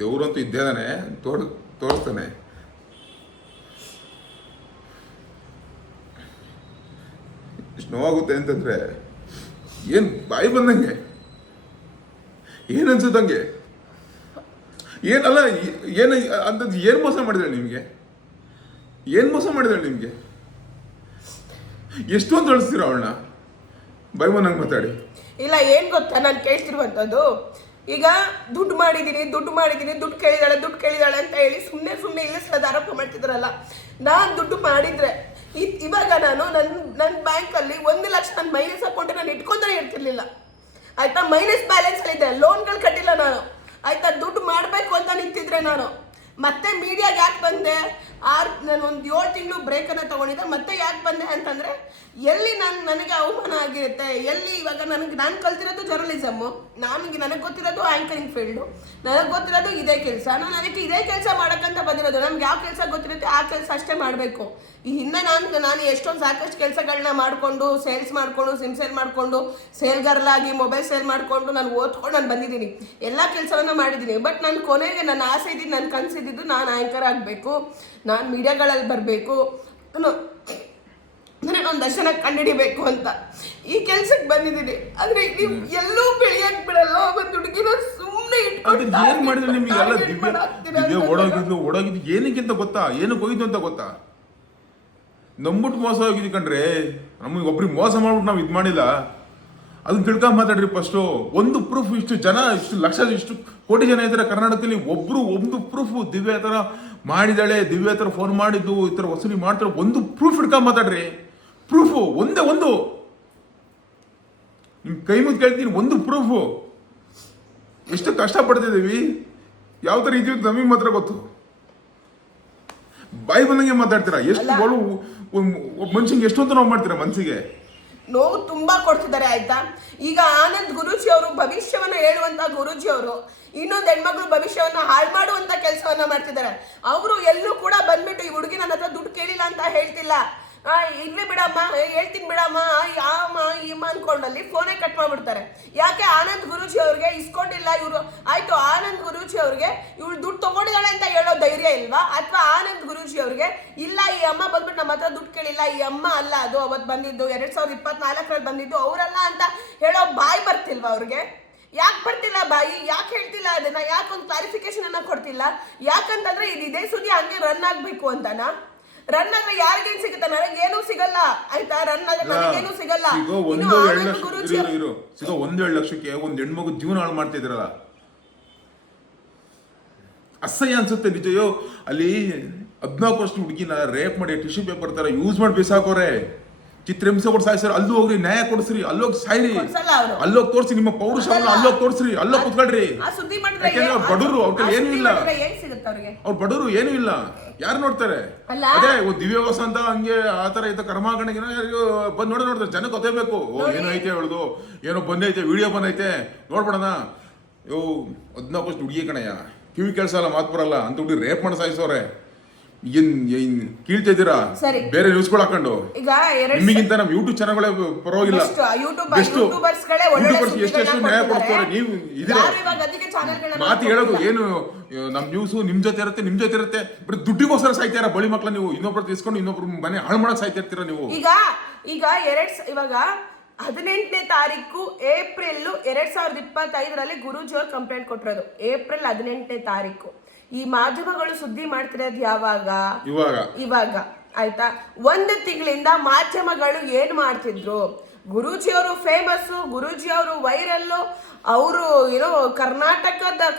ದೇವ್ರಂತೂ ಇದ್ದೇ ಇದ್ದಾನೆ, ತೋರಿಸ್ತಾನೆ. ಎಷ್ಟು ನೋವಾಗುತ್ತೆ ಅಂತಂದ್ರೆ, ಏನು ಬಾಯಿ ಬಂದಂಗೆ, ಏನು ಅನ್ಸುತ್ತಂಗೆ, ಏನಲ್ಲ ಏನು ಅಂತದ್ದು. ಏನು ಮೋಸ ಮಾಡಿದಾಳೆ ನಿಮಗೆ? ಎಷ್ಟು ಅಂತ ಅಳಿಸ್ತೀರ ಅವಳನ್ನ? ಬಾಯಿ ಬಂದಂಗೆ ಮಾತಾಡಿ. ಇಲ್ಲ, ಏನ್ ಗೊತ್ತಾ ನಾನು ಕೇಳ್ತಿರುವಂತದ್ದು, ಈಗ ದುಡ್ಡು ಮಾಡಿದೀನಿ, ದುಡ್ಡು ಕೇಳಿದಾಳೆ ಅಂತ ಹೇಳಿ ಸುಮ್ಮನೆ ಇಲ್ಲ ಆರೋಪ ಮಾಡ್ತಿದ್ರಲ್ಲ. ನಾನು ದುಡ್ಡು ಮಾಡಿದ್ರೆ ಇವಾಗ ನಾನು ನನ್ನ ಬ್ಯಾಂಕಲ್ಲಿ 1 ಲಕ್ಷ ನನ್ನ ಮೈನಸ್ ಅಕೌಂಟ್ ನಾನು ಇಟ್ಕೊಂಡೇ ಇರ್ತಿರ್ಲಿಲ್ಲ ಆಯ್ತಾ. ಮೈನಸ್ ಬ್ಯಾಲೆನ್ಸ್ ಅಲ್ಲಿ ಇದೆ, ಲೋನ್ಗಳು ಕಟ್ಟಿಲ್ಲ ನಾನು ಆಯ್ತಾ. ದುಡ್ಡು ಮಾಡಬೇಕು ಅಂತ ನಿಂತಿದ್ರೆ ನಾನು ಮತ್ತೆ ಮೀಡಿಯಾಗೆ ಯಾಕೆ ಬಂದೆ? ನಾನು ಒಂದು 7 ತಿಂಗಳು ಬ್ರೇಕನ್ನು ತಗೊಂಡಿದ್ದೆ. ಮತ್ತೆ ಯಾಕೆ ಬಂದೆ ಅಂತಂದರೆ, ಎಲ್ಲಿ ನನಗೆ ಅವಮಾನ ಆಗಿರುತ್ತೆ, ಎಲ್ಲಿ ಇವಾಗ ನಾನು ಕಲ್ತಿರೋದು ಜರ್ನಲಿಸಮ್ಮು, ನನಗೆ ಗೊತ್ತಿರೋದು ಆ್ಯಂಕರಿಂಗ್ ಫೀಲ್ಡು, ನನಗೆ ಗೊತ್ತಿರೋದು ಇದೇ ಕೆಲಸ. ನಾನು ಅದಕ್ಕೆ ಇದೇ ಕೆಲಸ ಮಾಡೋಕ್ಕಂತ ಬಂದಿರೋದು. ನಮ್ಗೆ ಯಾವ ಕೆಲಸ ಗೊತ್ತಿರುತ್ತೆ ಆ ಕೆಲಸ ಅಷ್ಟೇ ಮಾಡಬೇಕು. ಈ ಹಿಂದೆ ನಾನು ಎಷ್ಟೊಂದು ಸಾಕಷ್ಟು ಕೆಲಸಗಳನ್ನ ಮಾಡಿಕೊಂಡು, ಸೇಲ್ಸ್ ಮಾಡಿಕೊಂಡು, ಸಿಮ್ ಸೇಲ್ ಮಾಡಿಕೊಂಡು, ಸೇಲ್ಗರ್ಲಾಗಿ ಮೊಬೈಲ್ ಸೇಲ್ ಮಾಡಿಕೊಂಡು, ನಾನು ಓದ್ಕೊಂಡು ನಾನು ಬಂದಿದ್ದೀನಿ. ಎಲ್ಲ ಕೆಲಸವನ್ನು ಮಾಡಿದ್ದೀನಿ. ಬಟ್ ನಾನು ಕೊನೆಗೆ ನನ್ನ ಆಸೆ ಇದ್ದಿದ್ದು, ನನ್ನ ಕನಸಿದ್ದು ನಾನು ಆ್ಯಂಕರ್ ಆಗಬೇಕು, ನಾನು ಮೀಡಿಯಾಗಳಲ್ಲಿ ಬರಬೇಕು, ನನಗೊಂದು ದರ್ಶನ ಕಂಡುಹಿಡಿಬೇಕು ಅಂತ ಈ ಕೆಲ್ಸಕ್ಕೆ ಬಂದಿದ್ದೀನಿ. ಆದ್ರೆ ನೀವು ಎಲ್ಲೂ ಬೆಳೆಯಕ್ ಬಿಡಲ್ಲ. ಒಂದು ಹುಡುಗಿನ ಸುಮ್ಮನೆ ಏನ್ ಮಾಡಿದ್ರೆ ನಿಮಗೆಲ್ಲ ದಿವ್ಯ ಓಡೋಗಿದ್ದು ಏನಕ್ಕೆ ಅಂತ ಗೊತ್ತಾ? ಏನಕ್ಕೆ ಹೋಗಿದ್ದು ಅಂತ ಗೊತ್ತಾ? ನಂಬಿಟ್ಟು ಮೋಸ ಹೋಗಿದ್ದು ಕಣ್ರೆ. ನಮಗೆ ಒಬ್ರಿಗೆ ಮೋಸ ಮಾಡ್ಬಿಟ್ಟು ನಾವು ಇದು ಮಾಡಿಲ್ಲ. ಅದನ್ನ ತಿಳ್ಕೊಂಡ್ ಮಾತಾಡ್ರಿ ಫಸ್ಟು. ಒಂದು ಪ್ರೂಫ್, ಇಷ್ಟು ಜನ, ಇಷ್ಟು ಲಕ್ಷ, ಇಷ್ಟು ಕೋಟಿ ಜನ ಇದ್ದಾರೆ ಕರ್ನಾಟಕದಲ್ಲಿ, ಒಂದು ಪ್ರೂಫ್ ದಿವ್ಯಾ ತರ ಮಾಡಿದಾಳೆ, ದಿವ್ಯಾ ತರ ಫೋನ್ ಮಾಡಿದ್ದು, ಈ ತರ ವಸೂಲಿ ಮಾಡ್ತಾರೆ, ಒಂದು ಪ್ರೂಫ್ ಹಿಡ್ಕೊಂಡ್ ಮಾತಾಡ್ರಿ. ಪ್ರೂಫು ಒಂದೇ ಒಂದು, ನಿಮ್ ಕೈ ಮುದ್ದು ಕೇಳ್ತೀನಿ, ಒಂದು ಪ್ರೂಫು. ಎಷ್ಟು ಕಷ್ಟಪಡ್ತಿದ್ದೀವಿ, ಯಾವ ತರ ಇದೀವಿ ಅಂತ ನಮಗೆ ಮಾತ್ರ ಗೊತ್ತು. ಬಾಯಿ ಬಂದಂಗೆ ಮಾತಾಡ್ತೀರಾ. ಎಷ್ಟು ಒಬ್ಬ ಮನುಷ್ಯಂಗೆ ಎಷ್ಟೊಂದು ನೋವು ಮಾಡ್ತೀರಾ ಮನ್ಸಿಗೆ. ನೋವು ತುಂಬಾ ಕೊಡ್ತಿದ್ದಾರೆ ಆಯ್ತಾ. ಈಗ ಆನಂದ್ ಗುರೂಜಿ ಅವರು ಭವಿಷ್ಯವನ್ನ ಹೇಳುವಂತ ಗುರೂಜಿ ಅವರು ಇನ್ನೊಂದು ಹೆಣ್ಮಕ್ಳು ಭವಿಷ್ಯವನ್ನ ಹಾಳು ಮಾಡುವಂತ ಕೆಲಸವನ್ನ ಮಾಡ್ತಿದ್ದಾರೆ. ಅವರು ಎಲ್ಲೂ ಕೂಡ ಬಂದ್ಬಿಟ್ಟು ಈ ಹುಡುಗಿ ನನ್ನ ಹತ್ರ ದುಡ್ಡು ಕೇಳಿಲ್ಲ ಅಂತ ಹೇಳ್ತಿಲ್ಲ. ಇಲ್ವೇ ಬಿಡಮ್ಮ, ಹೇಳ್ತೀನಿ ಬಿಡಮ್ಮ, ಯಾಮ ಇಮ್ಮ ಅನ್ಕೊಂಡಲ್ಲಿ ಫೋನೇ ಕಟ್ ಮಾಡ್ಬಿಡ್ತಾರೆ. ಯಾಕೆ? ಆನಂದ್ ಗುರೂಜಿ ಅವ್ರಿಗೆ ಇಸ್ಕೊಂಡಿಲ್ಲ ಇವರು. ಆಯ್ತು, ಆನಂದ್ ಗುರೂಜಿ ಅವ್ರಿಗೆ ಇವಳು ದುಡ್ಡು ತಗೊಂಡಿದ್ದಾಳೆ ಅಂತ ಹೇಳೋ ಧೈರ್ಯ ಇಲ್ವಾ? ಅಥವಾ ಆನಂದ್ ಗುರೂಜಿ ಅವ್ರಿಗೆ ಇಲ್ಲ ಈ ಅಮ್ಮ ಬಂದ್ಬಿಟ್ಟು ನಮ್ಮ ಹತ್ರ ದುಡ್ಡು ಕೇಳಿಲ್ಲ, ಈ ಅಮ್ಮ ಅಲ್ಲ ಅದು ಅವತ್ತು ಬಂದಿದ್ದು 2024ರಲ್ಲಿ ಬಂದಿದ್ದು ಅವರಲ್ಲ ಅಂತ ಹೇಳೋ ಬಾಯಿ ಬರ್ತಿಲ್ವಾ ಅವ್ರಿಗೆ? ಯಾಕೆ ಬರ್ತಿಲ್ಲ ಬಾಯಿ? ಯಾಕೆ ಹೇಳ್ತಿಲ್ಲ ಅದನ್ನ? ಯಾಕೊಂದು ಕ್ಲಾರಿಫಿಕೇಶನ್ ಅನ್ನ ಕೊಡ್ತಿಲ್ಲ? ಯಾಕಂತಂದ್ರೆ ಇದೇ ಸುದ್ದಿ ಹಂಗೆ ರನ್ ಆಗ್ಬೇಕು ಅಂತನಾ? ರನ್ ಆದ್ರೆ ಯಾರಿಗೇನು ಸಿಗುತ್ತೆ? ನನಗೇನು ಸಿಗಲ್ಲ ಆಯ್ತಾ. ರನ್ ಆದ್ರೆ ನನಗೇನು ಸಿಗಲ್ಲ. ಸಿಗೋ 1-2 ಲಕ್ಷಕ್ಕೆ ಒಂದ್ ಹೆಣ್ಮಗು ಜೀವನ ಹಾಳು ಮಾಡ್ತಾ ಇದ್ರಲ್ಲ, ಅಸಹ್ಯ ಅನ್ಸುತ್ತೆ ನಿಜಯೋ. ಅಲ್ಲಿ 14 ವರ್ಷದ ಹುಡುಗಿನ ರೇಪ್ ಮಾಡಿ ಟಿಶ್ಯೂ ಪೇಪರ್ ತರ ಯೂಸ್ ಮಾಡಿ ಬಿಸಾಕೋರೆ, ಚಿತ್ರಹಿಂಸೆ ಕೊಟ್ಟು ಸಾಯಿಸ್ತಾರೆ. ಅಲ್ಲೂ ಹೋಗ್ರಿ, ನ್ಯಾಯ ಕೊಡಿಸ್ರಿ, ಅಲ್ಲೋಗಿ ಸಾಯ್ರಿ, ಅಲ್ಲೋಗಿ ತೋರಿಸಿ ನಿಮ್ಮ ಪೌರುಷವನ್ನ, ಅಲ್ಲೋಗಿ ತೋರಿಸ್ರಿ, ಅಲ್ಲೋಗಿ ಕುತ್ಕೊಳ್ರಿ. ಯಾಕೆಂದ್ರೆ ಅವ್ರು ಬಡವರು, ಅವ್ರ ಏನೂ ಇಲ್ಲ, ಅವ್ರು ಬಡವರು, ಏನೂ ಇಲ್ಲ, ಯಾರು ನೋಡ್ತಾರೆ? ಅದೇ ದಿವ್ಯ ವಸಂತ ಹಂಗೆ ಆತರ ಐತ ಕರ್ಮಾಗಣಿಗೆ ಬಂದ್ ನೋಡ್ತಾರೆ, ಜನಕ್ಕೆ ಗೊತ್ತೇಬೇಕು. ಏನೋ ಐತೆ ಅವಳದು, ಏನೋ ಬಂದೈತೆ, ವಿಡಿಯೋ ಬಂದೈತೆ, ನೋಡ್ಬಿಡೋಣ. 14 ವರ್ಷದ ಹುಡುಗಿ ಕಣಯ್ಯ, ಕಿವಿ ಕೇಳಿಸಲ್ಲ, ಮಾತು ಬರಲ್ಲ ಅಂತ ಹುಡುಗಿ ರೇಪ್ ಮಾಡಿ ಸಾಯಿಸೋರೆ. ಏನ್ ಕೀಳ್ತಾ ಇದ್ದೀರಾ ಬೇರೆ ನ್ಯೂಸ್ಗಳು ಹಾಕೊಂಡು? ನಿಮಗಿಂತ ನಮ್ ಯೂಟ್ಯೂಬ್ ಚಾನಲ್ಗಳೇ ಪರವಾಗಿಲ್ಲ, ಎಷ್ಟೆಷ್ಟು ನ್ಯಾಯ ಕೊಡ್ತಾರೆ. ನೀವು ಇದೀರ ಮಾತು ಹೇಳೋದು ಏನು? ನಮ್ ನ್ಯೂಸ್ ನಿಮ್ ಜೊತೆ ಇರುತ್ತೆ, ಬರೀ ದುಡ್ಡಿಗೋಸ್ಕರ ಸಾಯ್ತಾರ ಬಳಿ ಮಕ್ಳ. ನೀವು ಇನ್ನೊಬ್ರು ತಿಸ್ಕೊಂಡು ಇನ್ನೊಬ್ರು ಮನೆ ಹಾಳು ಮಾಡಕ್ ಸಾಯ್ತಾ ಇರ್ತೀರಾ ನೀವು. ಇವಾಗ 18ನೇ ತಾರೀಕು ಏಪ್ರಿಲ್ 2025ರಲ್ಲಿ ಗುರೂಜಿ ಅವ್ರು ಕಂಪ್ಲೇಂಟ್ ಕೊಟ್ಟಿರೋದು. ಏಪ್ರಿಲ್ 18ನೇ ತಾರೀಕು. ಈ ಮಾಧ್ಯಮಗಳು ಸುದ್ದಿ ಮಾಡ್ತಿರೋದು ಯಾವಾಗ? ಇವಾಗ ಆಯ್ತಾ. 1 ತಿಂಗಳಿಂದ ಮಾಧ್ಯಮಗಳು ಏನ್ ಮಾಡ್ತಿದ್ರು? ಗುರೂಜಿ ಅವರು ಫೇಮಸ್, ಗುರೂಜಿ ಅವರು ವೈರಲ್ಲು, ಅವರು ಏನೋ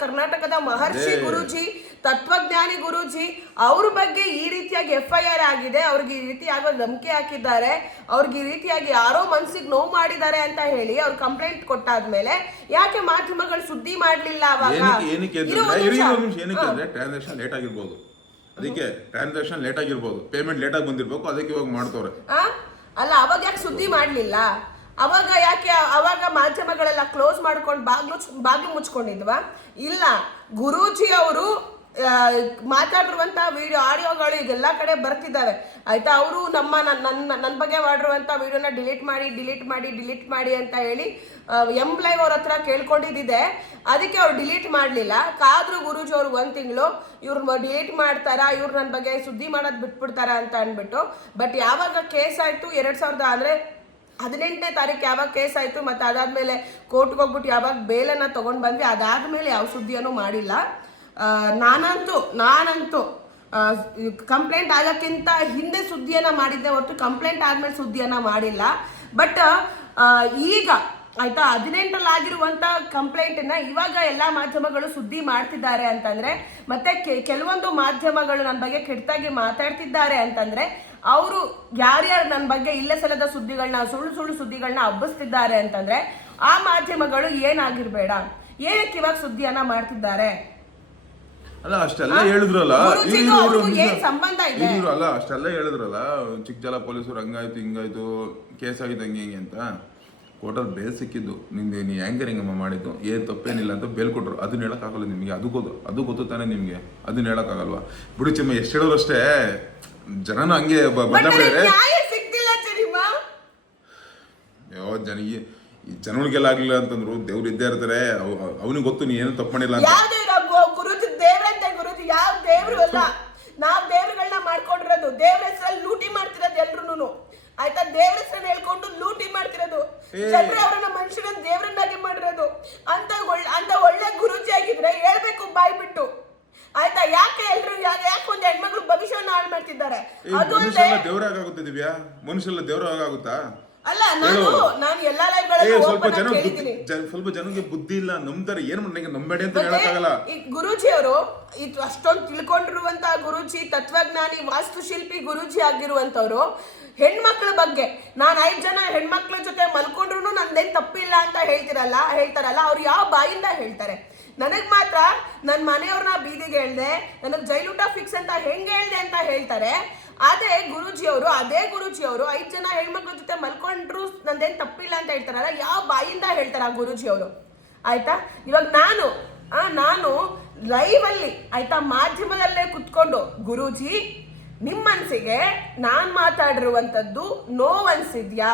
ಕರ್ನಾಟಕದ ಮಹರ್ಷಿ ಗುರೂಜಿ, ತತ್ವಜ್ಞಾನಿ ಗುರೂಜಿ, ಅವ್ರ ಬಗ್ಗೆ ಈ ರೀತಿಯಾಗಿ FIR ಆಗಿದೆ, ಅವ್ರಿಗೆ ಈ ರೀತಿಯಾಗಿ ಧಮಕಿ ಹಾಕಿದ್ದಾರೆ, ಅವ್ರಿಗೆ ಈ ರೀತಿಯಾಗಿ ಯಾರೋ ಮನ್ಸಿಗೆ ನೋವು ಮಾಡಿದ್ದಾರೆ ಅಂತ ಹೇಳಿ ಅವ್ರು ಕಂಪ್ಲೇಂಟ್ ಕೊಟ್ಟಾದ್ಮೇಲೆ ಯಾಕೆ ಮಾಧ್ಯಮಗಳು ಸುದ್ದಿ ಮಾಡ್ಲಿಲ್ಲ ಅವಾಗ? ಟ್ರಾನ್ಸಾಕ್ಷನ್ ಲೇಟ್ ಆಗಿರ್ಬೋದು, ಅದಕ್ಕೆ ಟ್ರಾನ್ಸಾಕ್ಷನ್ ಲೇಟ್ ಆಗಿರ್ಬೋದು, ಪೇಮೆಂಟ್ ಲೇಟ್ ಆಗಿ ಬಂದಿರ್ಬೇಕು, ಅದಕ್ಕೆ ಇವಾಗ ಮಾಡ್ತವ್ರೆ. ಅಲ್ಲ, ಅವಾಗ ಯಾಕೆ ಸುದ್ದಿ ಮಾಡ್ಲಿಲ್ಲ? ಅವಾಗ ಮಾಧ್ಯಮಗಳೆಲ್ಲ ಕ್ಲೋಸ್ ಮಾಡ್ಕೊಂಡು ಬಾಗ್ಲು ಮುಚ್ಕೊಂಡಿದ್ವಾ? ಇಲ್ಲ, ಗುರೂಜಿ ಅವರು ಮಾತಾಡಿರುವಂತ ವಿಡಿಯೋ ಆಡಿಯೋಗಳು ಈಗೆಲ್ಲ ಕಡೆ ಬರ್ತಿದ್ದಾವೆ ಆಯ್ತಾ. ಅವರು ನನ್ನ ಬಗ್ಗೆ ಮಾಡಿರುವಂತ ವಿಡಿಯೋನ ಡಿಲೀಟ್ ಮಾಡಿ ಅಂತ ಹೇಳಿ ಲೈವ್ ಅವ್ರ ಹತ್ರ ಕೇಳ್ಕೊಂಡಿದ್ದಿದೆ. ಅದಕ್ಕೆ ಅವ್ರು ಡಿಲೀಟ್ ಮಾಡಲಿಲ್ಲ. ಕಾದ್ರು ಗುರೂಜಿ ಅವರು 1 ತಿಂಗಳು ಇವ್ರು ಡಿಲೀಟ್ ಮಾಡ್ತಾರಾ, ಇವ್ರು ನನ್ನ ಬಗ್ಗೆ ಸುದ್ದಿ ಮಾಡೋದು ಬಿಟ್ಬಿಡ್ತಾರ ಅಂತ ಅಂದ್ಬಿಟ್ಟು. ಬಟ್ ಯಾವಾಗ ಕೇಸ್ ಆಯ್ತು 18ನೇ ತಾರೀಕು ಯಾವಾಗ ಕೇಸ್ ಆಯ್ತು, ಮತ್ತೆ ಅದಾದ್ಮೇಲೆ ಕೋರ್ಟ್ಗೆ ಹೋಗ್ಬಿಟ್ಟು ಯಾವಾಗ ಬೇಲನ್ನ ತಗೊಂಡ್ ಬಂದ್ವಿ, ಅದಾದ್ಮೇಲೆ ಯಾವ ಸುದ್ದಿಯನ್ನು ಮಾಡಿಲ್ಲ. ನಾನಂತೂ ಕಂಪ್ಲೇಂಟ್ ಆಗೋಕ್ಕಿಂತ ಹಿಂದೆ ಸುದ್ದಿಯನ್ನ ಮಾಡಿದ್ದೆ ಹೊರತು ಕಂಪ್ಲೇಂಟ್ ಆದ್ಮೇಲೆ ಸುದ್ದಿಯನ್ನ ಮಾಡಿಲ್ಲ. ಬಟ್ ಈಗ ಆಯ್ತಾ 18ರಲ್ಲಿ ಆಗಿರುವಂತ ಕಂಪ್ಲೇಂಟನ್ನ ಇವಾಗ ಎಲ್ಲಾ ಮಾಧ್ಯಮಗಳು ಸುದ್ದಿ ಮಾಡ್ತಿದ್ದಾರೆ ಅಂತಂದ್ರೆ, ಮತ್ತೆ ಕೆಲವೊಂದು ಮಾಧ್ಯಮಗಳು ನನ್ನ ಬಗ್ಗೆ ಕೆಟ್ಟದಾಗಿ ಮಾತಾಡ್ತಿದ್ದಾರೆ ಅಂತಂದ್ರೆ, ಅವರು ಯಾರ್ಯಾರು ನನ್ನ ಬಗ್ಗೆ ಇಲ್ಲ ಸಲ್ಲದ ಸುದ್ದಿಗಳನ್ನ, ಸುಳ್ಳು ಸುದ್ದಿಗಳನ್ನ ಹಬ್ಬಿಸ್ತಿದ್ದಾರೆ ಅಂತಂದ್ರೆ ಆ ಮಾಧ್ಯಮಗಳು ಏನಾಗಿರ್ಬೇಡ, ಏನಕ್ಕೆ ಇವಾಗ ಸುದ್ದಿಯನ್ನ ಮಾಡ್ತಿದ್ದಾರೆ? ಅಲ್ಲ ಅಷ್ಟೆಲ್ಲ ಹೇಳಿದ್ರಲ್ಲ, ಅಲ್ಲ ಅಷ್ಟೆಲ್ಲ ಹೇಳಿದ್ರಲ್ಲ, ಚಿಕ್ಕಜಾಲ ಪೊಲೀಸರು ಹಂಗಾಯ್ತು ಹಿಂಗಾಯ್ತು ಕೇಸ್ ಆಗಿದ್ದು ಹಂಗೆ ಅಂತ ಕೋರ್ಟಲ್ಲಿ ಬೇಲ್ ಸಿಕ್ಕಿದ್ದು. ನೀ ಆ್ಯಂಕರಿಂಗ್ ಮಾಡಿದ್ದು ಏನು ತಪ್ಪೇನಿಲ್ಲ ಅಂತ ಬೇಲ್ ಕೊಟ್ಟರು. ಅದನ್ನ ಹೇಳೋಕ್ಕಾಗಲ್ಲ ನಿಮಗೆ, ಅದು ಗೊತ್ತು ತಾನೆ ನಿಮಗೆ, ಅದನ್ನ ಹೇಳೋಕ್ಕಾಗಲ್ವಾ? ಬಿಡು ಚಿಮ್ಮ, ಎಷ್ಟು ಹೇಳಿದ್ರು ಅಷ್ಟೇ, ಜನನ ಹಂಗೆ ಬದಲಾವಣೆ. ಈ ಜನಗಳಿಗೆಲ್ಲ ಆಗ್ಲಿಲ್ಲ ಅಂತಂದ್ರು ದೇವ್ರು ಇದ್ದೇ ಇರ್ತಾರೆ, ಅವನಿಗೆ ಗೊತ್ತು ನೀ ಏನು ತಪ್ಪು ಮಾಡಿಲ್ಲ ಅಂತ. ಗುರುಜಿ ದೇವ್ರಂತೆ, ಗುರುಜಿ ಯಾವ ದೇವ್ರು ಅಲ್ಲ, ನಾವ್ ದೇವ್ರುಗಳನ್ನ ಮಾಡ್ಕೊಂಡಿರೋದು, ದೇವ್ರ ಹೆಸರಲ್ಲಿ ಲೂಟಿ ಮಾಡ್ತಿರೋದು ಎಲ್ರು ಆಯ್ತಾ. ದೇವ್ರ ಹೆಸರನ್ನ ಹೇಳ್ಕೊಂಡು ಲೂಟಿ ಮಾಡ್ತಿರೋದು, ಜನರೇ ಅವರನ್ನ ಮನುಷ್ಯರನ್ನ ದೇವ್ರನ್ನಾಗಿ ಮಾಡಿರೋದು. ಅಂತ ಒಳ್ಳೆ ಗುರುಜಿ ಆಗಿದ್ರೆ ಹೇಳ್ಬೇಕು ಬಾಯ್ ಬಿಟ್ಟು ಆಯ್ತಾ. ಯಾಕೆ ಒಂದ್ ಹೆಣ್ಮಕ್ಳು ಭವಿಷ್ಯವನ್ನ ಹಾಳು ಮಾಡ್ತಿದ್ದಾರೆ? ದೇವ್ರಾಗುತ್ತೆ ದಿವ್ಯಾ, ಮನುಷ್ಯಲ್ಲ ದೇವ್ರಾಗುತ್ತಾ? ಅಲ್ಲ ನಾನು ಎಲ್ಲಾ ಲೈವ್ಗಳಲ್ಲಿ ಓಪನ್ ಆಗಿ ಹೇಳಿದ್ದೀನಿ. ಸ್ವಲ್ಪ ಜನಕ್ಕೆ ಬುದ್ಧಿ ಇಲ್ಲ, ನಂಬ್ತಾರೆ. ಏನ್ ನಂಬೇಡಿ ಅಂತ ಹೇಳಕ್ಕಾಗಲ್ಲ. ಈ ಗುರೂಜಿ ಅವರು ಅಷ್ಟೊಂದು ತಿಳ್ಕೊಂಡಿರುವಂತ ಗುರೂಜಿ, ತತ್ವಜ್ಞಾನಿ, ವಾಸ್ತುಶಿಲ್ಪಿ ಗುರೂಜಿ ಆಗಿರುವಂತವ್ರು ಹೆಣ್ಮಕ್ಳ ಬಗ್ಗೆ ನಾನು 5 ಜನ ಹೆಣ್ಮಕ್ಳ ಜೊತೆ ಮಲ್ಕೊಂಡ್ರು ನಂದೇನ್ ತಪ್ಪಿಲ್ಲ ಅಂತ ಹೇಳ್ತಾರಲ್ಲ ಅವ್ರು ಯಾವ ಬಾಯಿಂದ ಹೇಳ್ತಾರೆ? ನನಗ್ ಮಾತ್ರ ನನ್ನ ಮನೆಯವ್ರನ್ನ ಬೀದಿಗೆ ಹೇಳ್ದೆ, ನನಗ್ ಜೈಲೂಟ ಫಿಕ್ಸ್ ಅಂತ ಹೆಂಗೆ ಹೇಳ್ದೆ ಅಂತ ಹೇಳ್ತಾರೆ. ಅದೇ ಗುರೂಜಿಯವರು 5 ಜನ ಹೆಣ್ಮಕ್ಳ ಜೊತೆ ಮಲ್ಕೊಂಡ್ರು ನಂದೇನ್ ತಪ್ಪಿಲ್ಲ ಅಂತ ಹೇಳ್ತಾರಲ್ಲ, ಯಾವ ಬಾಯಿಂದ ಹೇಳ್ತಾರ ಆ ಗುರೂಜಿಯವರು? ಆಯ್ತಾ, ಇವಾಗ ನಾನು ಲೈವ್ ಅಲ್ಲಿ ಆಯ್ತಾ ಮಾಧ್ಯಮದಲ್ಲೇ ಕುತ್ಕೊಂಡು ಗುರೂಜಿ ನಿಮ್ಮ ಮನ್ಸಿಗೆ ನಾನ್ ಮಾತಾಡಿರುವಂತದ್ದು ನೋವನ್ಸಿದ್ಯಾ?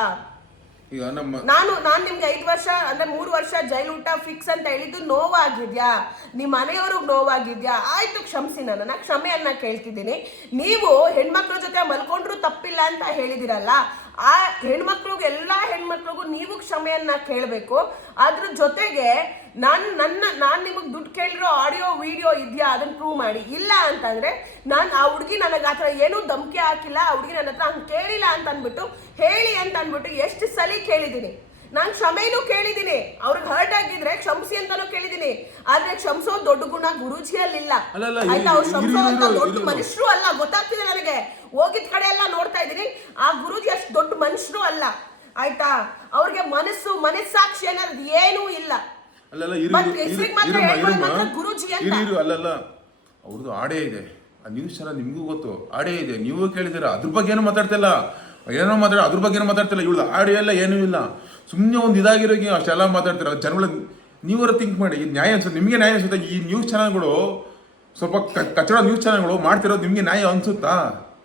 ಈಗ ನಾನು ನಿಮ್ಗೆ 5 ವರ್ಷ ಅಂದ್ರೆ 3 ವರ್ಷ ಜೈಲೂಟ ಫಿಕ್ಸ್ ಅಂತ ಹೇಳಿದ್ದು ನೋವಾಗಿದ್ಯಾ? ನಿಮ್ಮ ಮನೆಯವ್ರಿಗೆ ನೋವಾಗಿದ್ಯಾ? ಆಯ್ತು, ಕ್ಷಮಿಸಿ, ನನ್ನ ಕ್ಷಮೆಯನ್ನ ಕೇಳ್ತಿದ್ದೀನಿ. ನೀವು ಹೆಣ್ಮಕ್ಳ ಜೊತೆ ಮಲ್ಕೊಂಡ್ರು ತಪ್ಪಿಲ್ಲ ಅಂತ ಹೇಳಿದಿರಲ್ಲ, ಆ ಎಲ್ಲಾ ಹೆಣ್ಮಕ್ಳಿಗೂ ನೀವು ಕ್ಷಮೆಯನ್ನ ಕೇಳಬೇಕು. ಅದ್ರ ಜೊತೆಗೆ ನಾನು ನಿಮಗೆ ದುಡ್ಡು ಕೇಳಿರೋ ಆಡಿಯೋ ವಿಡಿಯೋ ಇದೆಯಾ ಅದನ್ನ ಪ್ರೂವ್ ಮಾಡಿ. ಇಲ್ಲ ಅಂತಂದ್ರೆ ನಾನು ಆ ಹುಡುಗಿ ನನಗೆ ಆತರ ಏನೂ ಧಮಕಿ ಹಾಕಿಲ್ಲ, ಆ ಹುಡುಗಿ ನನ್ನ ಹತ್ರ ಹಂಗೆ ಕೇಳಿಲ್ಲ ಅಂತ ಅಂದ್ಬಿಟ್ಟು ಹೇಳಿ ಅಂತ ಅಂದ್ಬಿಟ್ಟು ಎಷ್ಟು ಸಲ ಕೇಳಿದ್ದೀನಿ. ನಾನು ಕ್ಷಮೆನೂ ಕೇಳಿದ್ದೀನಿ, ಅವ್ರಿಗೆ ಹರ್ಟ್ ಆಗಿದ್ರೆ ಕ್ಷಮಿಸಿ ಅಂತಾನು ಕೇಳಿದ್ದೀನಿ. ಆದ್ರೆ ಕ್ಷಮಿಸೋ ದೊಡ್ಡ ಗುಣ ಗುರೂಜಿಯಲ್ಲಿಲ್ಲ. ಆಯ್ತಾ, ಅವ್ರು ಕ್ಷಮಿಸೋ ಅಂತ ದೊಡ್ಡ ಮನುಷ್ಯರು ಅಲ್ಲ, ಗೊತ್ತಾಗ್ತಿದೆ ನನಗೆ. ಹೋಗಿದ್ ಕಡೆ ಎಲ್ಲ ನೋಡ್ತಾ ಇದ್ದೀನಿ, ಆ ಗುರೂಜಿ ಅಷ್ಟು ದೊಡ್ಡ ಮನುಷ್ಯರು ಅಲ್ಲ. ಆಯ್ತಾ, ಅವ್ರಿಗೆ ಮನಸ್ಸಾಕ್ಷಿ ಅನ್ನೋದು ಏನೂ ಇಲ್ಲ. ಗುರೂಜಿ ಅಲ್ಲಲ್ಲ, ಅವ್ರದ್ದು ಆಡೇ ಇದೆ, ಆ ನ್ಯೂಸ್ ಚಾನಲ್ ನಿಮ್ಗೂ ಗೊತ್ತು, ಆಡೇ ಇದೆ, ನೀವು ಕೇಳಿದ್ದೀರಾ. ಅದ್ರ ಬಗ್ಗೆ ಏನೋ ಮಾತಾಡ್ತಿಲ್ಲ, ಅದ್ರ ಬಗ್ಗೆ ಏನೋ ಮಾತಾಡ್ತಿಲ್ಲ. ಇವಳು ಆಡಿಯೋ ಎಲ್ಲ ಏನೂ ಇಲ್ಲ, ಸುಮ್ಮನೆ ಒಂದು ಇದಾಗಿರೋಗಿ ಅಷ್ಟೆಲ್ಲ ಮಾತಾಡ್ತೀರ. ಜನಗಳ ನೀವರ ಥಿಂಕ್ ಮಾಡಿ, ನ್ಯಾಯ ಅನ್ಸುತ್ತೆ ನಿಮಗೆ? ನ್ಯಾಯ ಅನ್ಸುತ್ತೆ? ಈ ನ್ಯೂಸ್ ಚಾನಲ್ಗಳು ಸ್ವಲ್ಪ ಕಚಡ ನ್ಯೂಸ್ ಚಾನಲ್ಗಳು ಮಾಡ್ತಿರೋದು ನಿಮಗೆ ನ್ಯಾಯ ಅನ್ಸುತ್ತಾ?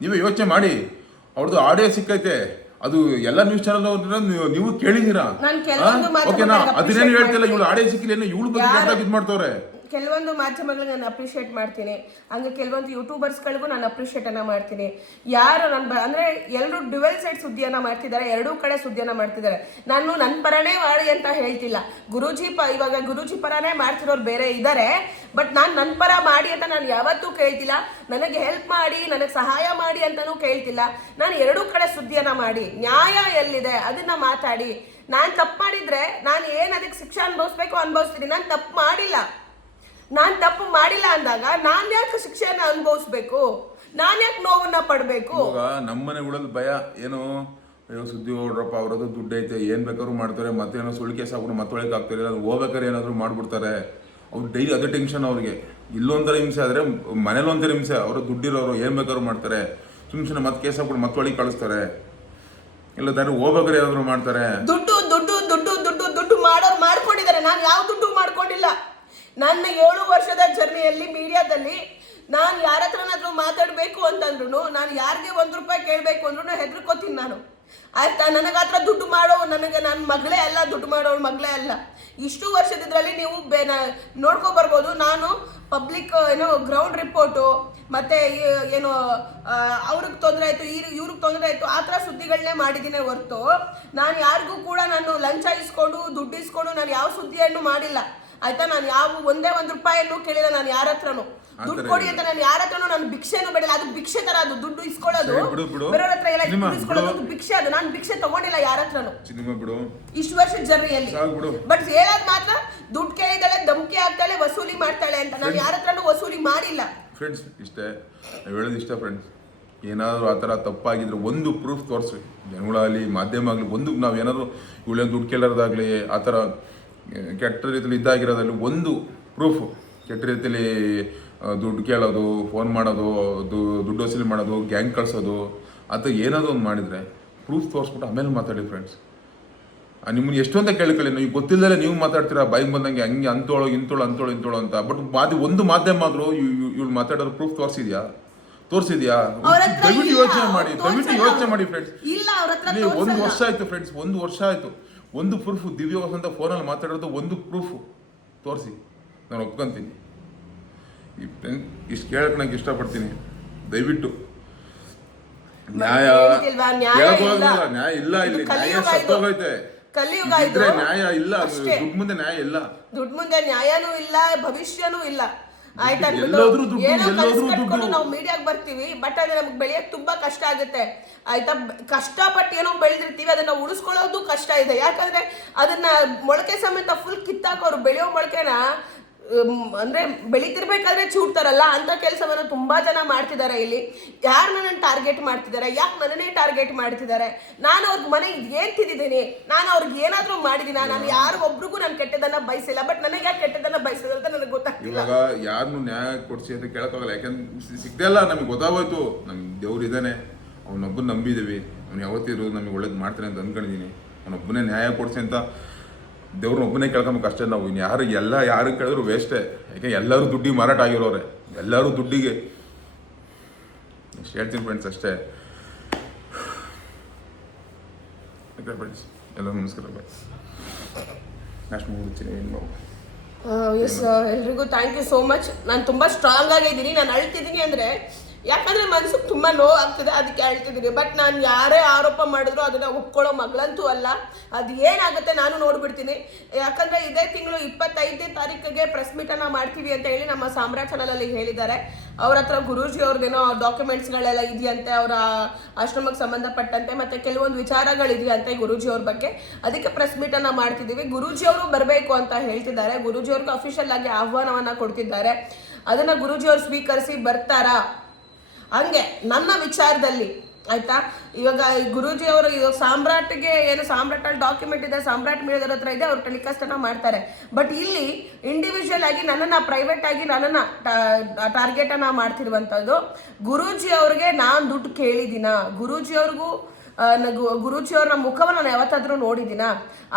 ನೀವೇ ಯೋಚನೆ ಮಾಡಿ. ಅವ್ರದ್ದು ಆಡಿಯೋ ಸಿಕ್ಕೈತೆ, ಅದು ಎಲ್ಲ ನ್ಯೂಸ್ ಚಾನಲ್ ನೀವು ಕೇಳಿದ್ದೀರಾ? ಓಕೆನಾ? ಅದನ್ನೇನು ಹೇಳ್ತಿಲ್ಲ, ಇವಳು ಆಡಿಯೋ ಸಿಕ್ಕಿಲ್ಲ, ಇವಳು ಬಗ್ಗೆ ಇದು ಮಾಡ್ತವ್ರೆ. ಕೆಲವೊಂದು ಮಾಧ್ಯಮಗಳು ನಾನು ಅಪ್ರಿಷಿಯೇಟ್ ಮಾಡ್ತೀನಿ, ಹಂಗೆ ಕೆಲವೊಂದು ಯೂಟ್ಯೂಬರ್ಸ್ಗಳಿಗೂ ನಾನು ಅಪ್ರಿಷಿಯೇಟ್ ಮಾಡ್ತೀನಿ. ಯಾರು ಅಂದ್ರೆ ಎಲ್ಲರೂ ಡ್ಯುವೆಲ್ ಸೈಡ್ ಸುದ್ದಿಯನ್ನ ಮಾಡ್ತಿದ್ದಾರೆ, ಎರಡೂ ಕಡೆ ಸುದ್ದಿಯನ್ನ ಮಾಡ್ತಿದ್ದಾರೆ. ನಾನು ನನ್ನ ಪರನೇ ಮಾಡಿ ಅಂತ ಹೇಳ್ತಿಲ್ಲ. ಇವಾಗ ಗುರೂಜಿ ಪರನೇ ಮಾಡ್ತಿರೋರು ಬೇರೆ ಇದ್ದಾರೆ, ಬಟ್ ನಾನು ನನ್ನ ಪರ ಮಾಡಿ ಅಂತ ನಾನು ಯಾವತ್ತೂ ಕೇಳ್ತಿಲ್ಲ. ನನಗೆ ಹೆಲ್ಪ್ ಮಾಡಿ, ನನಗೆ ಸಹಾಯ ಮಾಡಿ ಅಂತಾನೂ ಕೇಳ್ತಿಲ್ಲ. ನಾನು ಎರಡೂ ಕಡೆ ಸುದ್ದಿಯನ್ನ ಮಾಡಿ, ನ್ಯಾಯ ಎಲ್ಲಿದೆ ಅದನ್ನ ಮಾತಾಡಿ. ನಾನು ತಪ್ಪು ಮಾಡಿದ್ರೆ ನಾನು ಏನು ಅದಕ್ಕೆ ಶಿಕ್ಷೆ ಅನುಭವಿಸ್ಬೇಕು ಅನುಭವಿಸ್ತೀನಿ. ನಾನು ತಪ್ಪು ಮಾಡಿಲ್ಲ ಅಂದಾಗ ನಾನು ಯಾಕೆ ಶಿಕ್ಷೆಯನ್ನ ಅನುಭವಿಸ್ಬೇಕು? ನಾನು ಯಾಕೆ ನೋವನ್ನ ಪಡ್ಬೇಕು? ನಮ್ಮನೆಗಳಲ್ಲಿ ಭಯ ಏನು, ಸುದ್ದಿ ಹೊಡ್ರಪ್ಪ, ಅವರದ್ದು ದುಡ್ಡು ಐತೆ, ಏನ್ ಬೇಕಾದ್ರು ಮಾಡ್ತಾರೆ, ಮತ್ತೇನೋ ಸುಳ್ಳು ಕೇಸ್ ಆಗ್ಬಿಟ್ಟು ಮತ್ತೊಳಗೆ ಆಗ್ತಾರೆ, ಅದು ಹೋಗ್ಬೇಕಾದ್ರೆ ಏನಾದ್ರು ಮಾಡ್ಬಿಡ್ತಾರೆ. ಅವ್ರು ಡೈಲಿ ಅದೇ ಟೆನ್ಷನ್ ಅವ್ರಿಗೆ. ಇಲ್ಲೊಂಥರ ಹಿಂಸೆ ಆದ್ರೆ ಮನೇಲೊಂಥರ ಹಿಂಸೆ. ಅವರು ದುಡ್ಡಿರೋರು ಏನ್ ಬೇಕಾದ್ರು ಮಾಡ್ತಾರೆ, ಸುಮ್ಮನೆ ಮತ್ತೆ ಕೇಸ್ ಆಗ್ಬಿಟ್ಟು ಮತ್ತೊಳಗೆ ಕಳಿಸ್ತಾರೆ. ಇಲ್ಲ ದಾರಿ ಹೋಗ್ಬೇಕಾದ್ರೆ ಏನಾದ್ರು ಮಾಡ್ತಾರೆ. ದುಡ್ಡು ಮಾಡೋರು ಮಾಡ್ಕೊಂಡಿದ್ದಾರೆ. ನಾನು ಯಾವ ದುಡ್ಡು ಮಾಡ್ಕೊಂಡಿಲ್ಲ. ನನ್ನ 7 ವರ್ಷದ ಜರ್ನಿಯಲ್ಲಿ ಮೀಡಿಯಾದಲ್ಲಿ ನಾನು ಯಾರ ಹತ್ರನಾದ್ರೂ ಮಾತಾಡಬೇಕು ಅಂತಂದ್ರು, ನಾನು ಯಾರಿಗೆ 1 ರೂಪಾಯಿ ಕೇಳಬೇಕು ಅಂದ್ರೂ ಹೆದರ್ಕೋತೀನಿ ನಾನು. ಆಯ್ತಾ, ನನಗೆ ಹತ್ರ ದುಡ್ಡು ಮಾಡೋ ನನ್ನ ಮಗಳೇ ಅಲ್ಲ, ದುಡ್ಡು ಮಾಡೋಳು ಮಗಳೇ ಅಲ್ಲ. ಇಷ್ಟು ವರ್ಷದಿದ್ರಲ್ಲಿ ನೀವು ನೋಡ್ಕೊ ಬರ್ಬೋದು. ನಾನು ಪಬ್ಲಿಕ್ ಗ್ರೌಂಡ್ ರಿಪೋರ್ಟು ಮತ್ತೆ ಅವ್ರಿಗೆ ತೊಂದರೆ ಆಯ್ತು, ಇವ್ರಿಗೆ ತೊಂದರೆ ಆಯ್ತು, ಆ ಥರ ಸುದ್ದಿಗಳನ್ನೇ ಮಾಡಿದ್ದೀನಿ ಹೊರತು ನಾನು ಯಾರಿಗೂ ಕೂಡ ನಾನು ಲಂಚ ಇಸ್ಕೊಂಡು ದುಡ್ಡು ಇಸ್ಕೊಂಡು ನಾನು ಯಾವ ಸುದ್ದಿಯನ್ನು ಮಾಡಿಲ್ಲ. ಆಯ್ತಾ, ನಾನು ಒಂದೇ 1 ರೂಪಾಯಿಯನ್ನು ಕೇಳಿಲ್ಲ. ನಾನು ಯಾರ ಹತ್ರನು ದುಡ್ಡು ಕೊಡಿ ಅಂತ ನಾನು ಯಾರ ಹತ್ರನು ನಾನು ಭಿಕ್ಷೆನೂ ಬೇಡಿಲ್ಲ. ಅದು ಭಿಕ್ಷೆ ತರ, ಅದು ದುಡ್ಡು ಇಸ್ಕೊಳ್ಳೋದು ಬೇರೆಯವ್ರ ಹತ್ರ ಎಲ್ಲ ಇಸ್ಕೊಳ್ಳೋದು ಭಿಕ್ಷೆ. ಅದು ನಾನು ಭಿಕ್ಷೆ ತಗೊಂಡಿಲ್ಲ ಯಾರ ಹತ್ರನು ಇಷ್ಟು ವರ್ಷ ಜರ್ನಿಯಲ್ಲಿ. ಬಟ್ ಹೇಳೋದು ಮಾತ್ರ ದುಡ್ಡು ಕೇಳಿದಾಳೆ, ಧಮಕಿ ಆಗ್ತಾಳೆ, ವಸೂಲಿ ಮಾಡ್ತಾಳೆ ಅಂತ. ನಾನು ಯಾರ ಹತ್ರನು ವಸೂಲಿ ಮಾಡಿಲ್ಲ. ಫ್ರೆಂಡ್ಸ್ ಇಷ್ಟೇ ಹೇಳೋದು ಇಷ್ಟ. ಫ್ರೆಂಡ್ಸ್ ಏನಾದರೂ ಆ ಥರ ತಪ್ಪಾಗಿದ್ರೆ ಒಂದು ಪ್ರೂಫ್ ತೋರಿಸ್ರಿ, ಜನಗಳಾಗಲಿ ಮಾಧ್ಯಮ ಆಗಲಿ. ಒಂದು ನಾವು ಏನಾದರೂ ಇವಳೇನು ದುಡ್ಡು ಕೇಳೋದಾಗಲಿ, ಆ ಥರ ಕೆಟ್ಟ ರೀತಿಯಲ್ಲಿ ಇದ್ದಾಗಿರೋದ್ರಲ್ಲಿ ಒಂದು ಪ್ರೂಫು, ಕೆಟ್ಟ ರೀತಿಯಲ್ಲಿ ದುಡ್ಡು ಕೇಳೋದು, ಫೋನ್ ಮಾಡೋದು, ದುಡ್ಡು ವಸೂಲಿ ಮಾಡೋದು, ಗ್ಯಾಂಗ್ ಕಳಿಸೋದು, ಅಥವಾ ಏನಾದರೂ ಒಂದು ಮಾಡಿದರೆ ಪ್ರೂಫ್ ತೋರಿಸ್ಬಿಟ್ಟು ಆಮೇಲೆ ಮಾತಾಡಿ. ಫ್ರೆಂಡ್ಸ್ ನಿಮ್ಮನ್ನು ಎಷ್ಟು ಅಂತ ಕೇಳ್ಕೊಳ್ಳಿ, ನೀವು ಗೊತ್ತಿಲ್ಲದೆ ನೀವು ಮಾತಾಡ್ತೀರಾ ಬಾಯಿಗೆ ಬಂದಂಗೆ, ಹಂಗೆ ಅಂತೋಳು ಇಂತೋಳು ಅಂತ. ಬಟ್ ಒಂದು ಮಾಧ್ಯಮ ಆದರೂ ಇವಳು ಮಾತಾಡೋದು ಪ್ರೂಫ್ ತೋರಿಸಿದ್ಯಾ? ದಯವಿಟ್ಟು ಯೋಚನೆ ಮಾಡಿ ಫ್ರೆಂಡ್ಸ್. ನೀವು 1 ವರ್ಷ ಆಯ್ತು ಫ್ರೆಂಡ್ಸ್, 1 ವರ್ಷ ಆಯ್ತು. ಒಂದು ಪ್ರೂಫ್, ದಿವ್ಯ ವಸಂತ ಫೋನಲ್ಲಿ ಮಾತಾಡೋದು ಒಂದು ಪ್ರೂಫ್ ತೋರಿಸಿ, ನಾನು ಒಪ್ಕೊಂತೀನಿ. ಇಷ್ಟು ಕೇಳಕ್ಕೆ ನಂಗೆ ಇಷ್ಟಪಡ್ತೀನಿ. ದಯವಿಟ್ಟು ನ್ಯಾಯ ಇಲ್ಲ, ಇಲ್ಲಿ ನ್ಯಾಯ ಸತ್ತೋಗೈತೆ. ನ್ಯಾಯ ಇಲ್ಲ, ದುಡ್ಡು ಮುಂದೆ ನ್ಯಾಯ ಇಲ್ಲ. ದುಡ್ಡು ಮುಂದೆ ನ್ಯಾಯನೂ ಇಲ್ಲ, ಭವಿಷ್ಯನೂ ಇಲ್ಲ. ಆಯ್ತಾ ಎಲ್ಲೋದ್ರೂ ದುಡ್ಡು, ಏನೋ ಎಲ್ಲೋದ್ರೂ ಕನಸು ಕಟ್ಕೊಂಡು ದುಡ್ಡು. ನಾವು ಮೀಡಿಯಾಗೆ ಬರ್ತೀವಿ, ಬಟ್ ಅದು ನಮ್ಗೆ ಬೆಳೆಯಕ್ಕೆ ತುಂಬಾ ಕಷ್ಟ ಆಗುತ್ತೆ ಆಯ್ತಾ. ಕಷ್ಟಪಟ್ಟು ಏನೋ ಬೆಳೆದಿರ್ತೀವಿ, ಅದನ್ನ ಉಳಿಸ್ಕೊಳ್ಳೋದು ಕಷ್ಟ ಇದೆ. ಯಾಕಂದ್ರೆ ಅದನ್ನ ಮೊಳಕೆ ಸಮೇತ ಫುಲ್ ಕಿತ್ತಾಕೋರು ಬೆಳೆಯೋ ಮೊಳಕೆನ ಅಂದ್ರೆ ಬೆಳಿತಿರ್ಬೇಕಾದ್ರೆ ಚೂಡ್ತಾರಲ್ಲ ಅಂತ ಕೆಲಸವನ್ನ ತುಂಬಾ ಜನ ಮಾಡ್ತಿದ್ದಾರೆ. ಇಲ್ಲಿ ಯಾರು ನನ್ನನ್ನು ಟಾರ್ಗೆಟ್ ಮಾಡ್ತಿದ್ದಾರೆ, ಯಾಕೆ ನನ್ನನ್ನೇ ಟಾರ್ಗೆಟ್ ಮಾಡ್ತಿದ್ದಾರೆ, ನಾನು ಅವ್ರಿಗೆ ಮನೆ ಏನ್ ತಿಂದಿದ್ದೀನಿ, ನಾನು ಅವ್ರಿಗೆ ಏನಾದ್ರೂ ಮಾಡಿದೀನ, ನಾನು ಯಾರು ಒಬ್ರಿಗೂ ನಾನು ಕೆಟ್ಟದನ್ನ ಬಯಸಿಲ್ಲ, ಬಟ್ ನನಗೆ ಯಾಕೆ ಕೆಟ್ಟದನ್ನ ಬಯಸಿದ್ರು ಅಂತ ನನಗೆ ಗೊತ್ತಾಗ್ತಿಲ್ಲ. ಇವಾಗ ಯಾರನ್ನು ನ್ಯಾಯ ಕೊಡ್ಸಿ ಅಂತ ಕೇಳಕ್ಕಾಗಲ್ಲ, ಯಾಕಂದ್ರೆ ಸಿಗ್ತಾ ಇಲ್ಲ. ನಮಗೆ ಗೊತ್ತಾಗೋಯ್ತು ನಮ್ ದೇವ್ರು ಇದ್ದಾನೆ, ಅವನೊಬ್ಬನ ನಂಬಿದೀವಿ, ಅವ್ನು ಯಾವತ್ತಿರು ನಮಗೆ ಒಳ್ಳೇದು ಮಾಡ್ತಾನೆ ಅಂತ ಅಂದ್ಕೊಂಡಿದೀನಿ. ಅವನೊಬ್ಬನೇ ನ್ಯಾಯ ಕೊಡ್ಸಿ ಅಂತ ದೇವ್ರನ್ನೊಬ್ಬನೇ ಕೇಳ್ಕೊಬೇಕು ಅಷ್ಟೇ. ನಾವು ಇನ್ನು ಯಾರು ಕೇಳಿದ್ರು ವೇಸ್ಟೇ. ಯಾಕೆ ಎಲ್ಲರೂ ದುಡ್ಡಿಗೆ ಮಾರಾಟ ಆಗಿರೋರೆ, ಎಲ್ಲರೂ ದುಡ್ಡಿಗೆ. ಹೇಳ್ತೀನಿ ಫ್ರೆಂಡ್ಸ್ ಅಷ್ಟೇ. ಫ್ರೆಂಡ್ಸ್ ಎಲ್ಲರೂ ನಮಸ್ಕಾರ. ಬಾಯ್. ನೆಕ್ಸ್ಟ್ ಮುಗಿಸ್ತೀನಿ. ಎಸ್, ಎಲ್ರಿಗೂ ಥ್ಯಾಂಕ್ ಯು ಸೋ ಮಚ್. ನಾನು ತುಂಬ ಸ್ಟ್ರಾಂಗ್ ಆಗಿದ್ದೀನಿ. ನಾನು ಅಳ್ತಿದ್ದೀನಿ ಅಂದರೆ ಯಾಕಂದರೆ ಮನ್ಸಿಗೆ ತುಂಬ ನೋವು ಆಗ್ತದೆ, ಅದಕ್ಕೆ ಅಳ್ತಿದ್ದೀನಿ. ಬಟ್ ನಾನು ಯಾರೇ ಆರೋಪ ಮಾಡಿದ್ರು ಅದನ್ನು ಒಪ್ಕೊಳ್ಳೋ ಮಗಳಂತೂ ಅಲ್ಲ. ಅದು ಏನಾಗುತ್ತೆ ನಾನು ನೋಡ್ಬಿಡ್ತೀನಿ. ಯಾಕಂದರೆ ಇದೇ ತಿಂಗಳು 25ನೇ ತಾರೀಕಿಗೆ ಪ್ರೆಸ್ ಮೀಟನ್ನು ಮಾಡ್ತೀವಿ ಅಂತ ಹೇಳಿ ನಮ್ಮ ಸಾಮ್ರಾಟ್ ಚಾನಲಲ್ಲಿ ಹೇಳಿದ್ದಾರೆ. ಅವ್ರ ಹತ್ರ ಗುರೂಜಿ ಅವ್ರದ್ದೇನೋ ಡಾಕ್ಯುಮೆಂಟ್ಸ್ಗಳೆಲ್ಲ ಇದೆಯಂತೆ, ಅವರ ಆಶ್ರಮಕ್ಕೆ ಸಂಬಂಧಪಟ್ಟಂತೆ, ಮತ್ತು ಕೆಲವೊಂದು ವಿಚಾರಗಳಿದೆಯಂತೆ ಗುರೂಜಿ ಅವ್ರ ಬಗ್ಗೆ. ಅದಕ್ಕೆ ಪ್ರೆಸ್ ಮೀಟನ್ನು ಮಾಡ್ತಿದ್ದೀವಿ. ಗುರೂಜಿ ಅವರು ಬರಬೇಕು ಅಂತ ಹೇಳ್ತಿದ್ದಾರೆ. ಗುರೂಜಿ ಅವ್ರಿಗೆ ಅಫಿಷಿಯಲ್ ಆಗಿ ಆಹ್ವಾನವನ್ನು ಕೊಡ್ತಿದ್ದಾರೆ. ಅದನ್ನು ಗುರೂಜಿ ಅವ್ರು ಸ್ವೀಕರಿಸಿ ಬರ್ತಾರಾ ಹಂಗೆ ನನ್ನ ವಿಚಾರದಲ್ಲಿ ಆಯ್ತಾ. ಇವಾಗ ಗುರೂಜಿ ಅವರು ಇವಾಗ ಸಾಮ್ರಾಟ್ಗೆ ಏನು ಸಾಮ್ರಾಟಲ್ಲಿ ಡಾಕ್ಯುಮೆಂಟ್ ಇದೆ, ಸಾಮ್ರಾಟ್ ಮೀಡಿಯಾದವ್ರ ಹತ್ರ ಇದೆ, ಅವ್ರು ಟೆಲಿಕಾಸ್ಟ್ ಅನ್ನ ಮಾಡ್ತಾರೆ. ಬಟ್ ಇಲ್ಲಿ ಇಂಡಿವಿಜುವಲ್ ಆಗಿ ನನ್ನನ್ನು ಪ್ರೈವೇಟ್ ಆಗಿ ನನ್ನನ್ನು ಟಾರ್ಗೆಟ್ ಅನ್ನ ಮಾಡ್ತಿರುವಂಥದ್ದು. ಗುರೂಜಿ ಅವ್ರಿಗೆ ನಾನು ದುಡ್ಡು ಕೇಳಿದಿನ, ಗುರೂಜಿ ಅವ್ರಿಗೂ ಗುರೂಜಿ ಅವ್ರ ಮುಖವನ್ನು ನಾನು ಯಾವತ್ತಾದ್ರೂ ನೋಡಿದಿನ,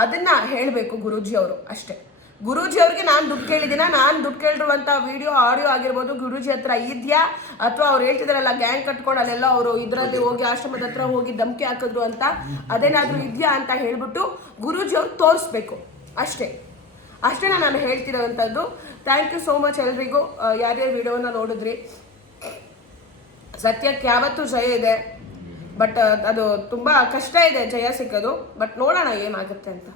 ಅದನ್ನ ಹೇಳಬೇಕು ಗುರೂಜಿ ಅವರು ಅಷ್ಟೇ. ಗುರೂಜಿ ಅವ್ರಿಗೆ ನಾನು ದುಡ್ಡು ಕೇಳಿದಿನ, ನಾನು ದುಡ್ಡು ಕೇಳಿರುವಂಥ ವಿಡಿಯೋ ಆಡಿಯೋ ಆಗಿರ್ಬೋದು ಗುರೂಜಿ ಹತ್ರ ಇದೆಯಾ, ಅಥವಾ ಅವ್ರು ಹೇಳ್ತಿದಾರಲ್ಲ ಗ್ಯಾಂಗ್ ಕಟ್ಕೊಂಡು ಅಲ್ಲೆಲ್ಲ ಅವರು ಇದರಲ್ಲಿ ಹೋಗಿ ಆಶ್ರಮದ ಹತ್ರ ಹೋಗಿ ಧಮಕಿ ಹಾಕಿದ್ರು ಅಂತ, ಅದೇನಾದರೂ ಇದೆಯಾ ಅಂತ ಹೇಳ್ಬಿಟ್ಟು ಗುರೂಜಿ ಅವ್ರು ತೋರಿಸ್ಬೇಕು ಅಷ್ಟೇ. ನಾನು ಹೇಳ್ತಿರೋವಂಥದ್ದು. ಥ್ಯಾಂಕ್ ಯು ಸೋ ಮಚ್ ಎಲ್ರಿಗೂ, ಯಾರ್ಯಾರು ವಿಡಿಯೋನ ನೋಡಿದ್ರಿ. ಸತ್ಯಕ್ಕೆ ಯಾವತ್ತೂ ಜಯ ಇದೆ, ಬಟ್ ಅದು ತುಂಬ ಕಷ್ಟ ಇದೆ ಜಯ ಸಿಕ್ಕೋದು. ಬಟ್ ನೋಡೋಣ ಏನಾಗುತ್ತೆ ಅಂತ.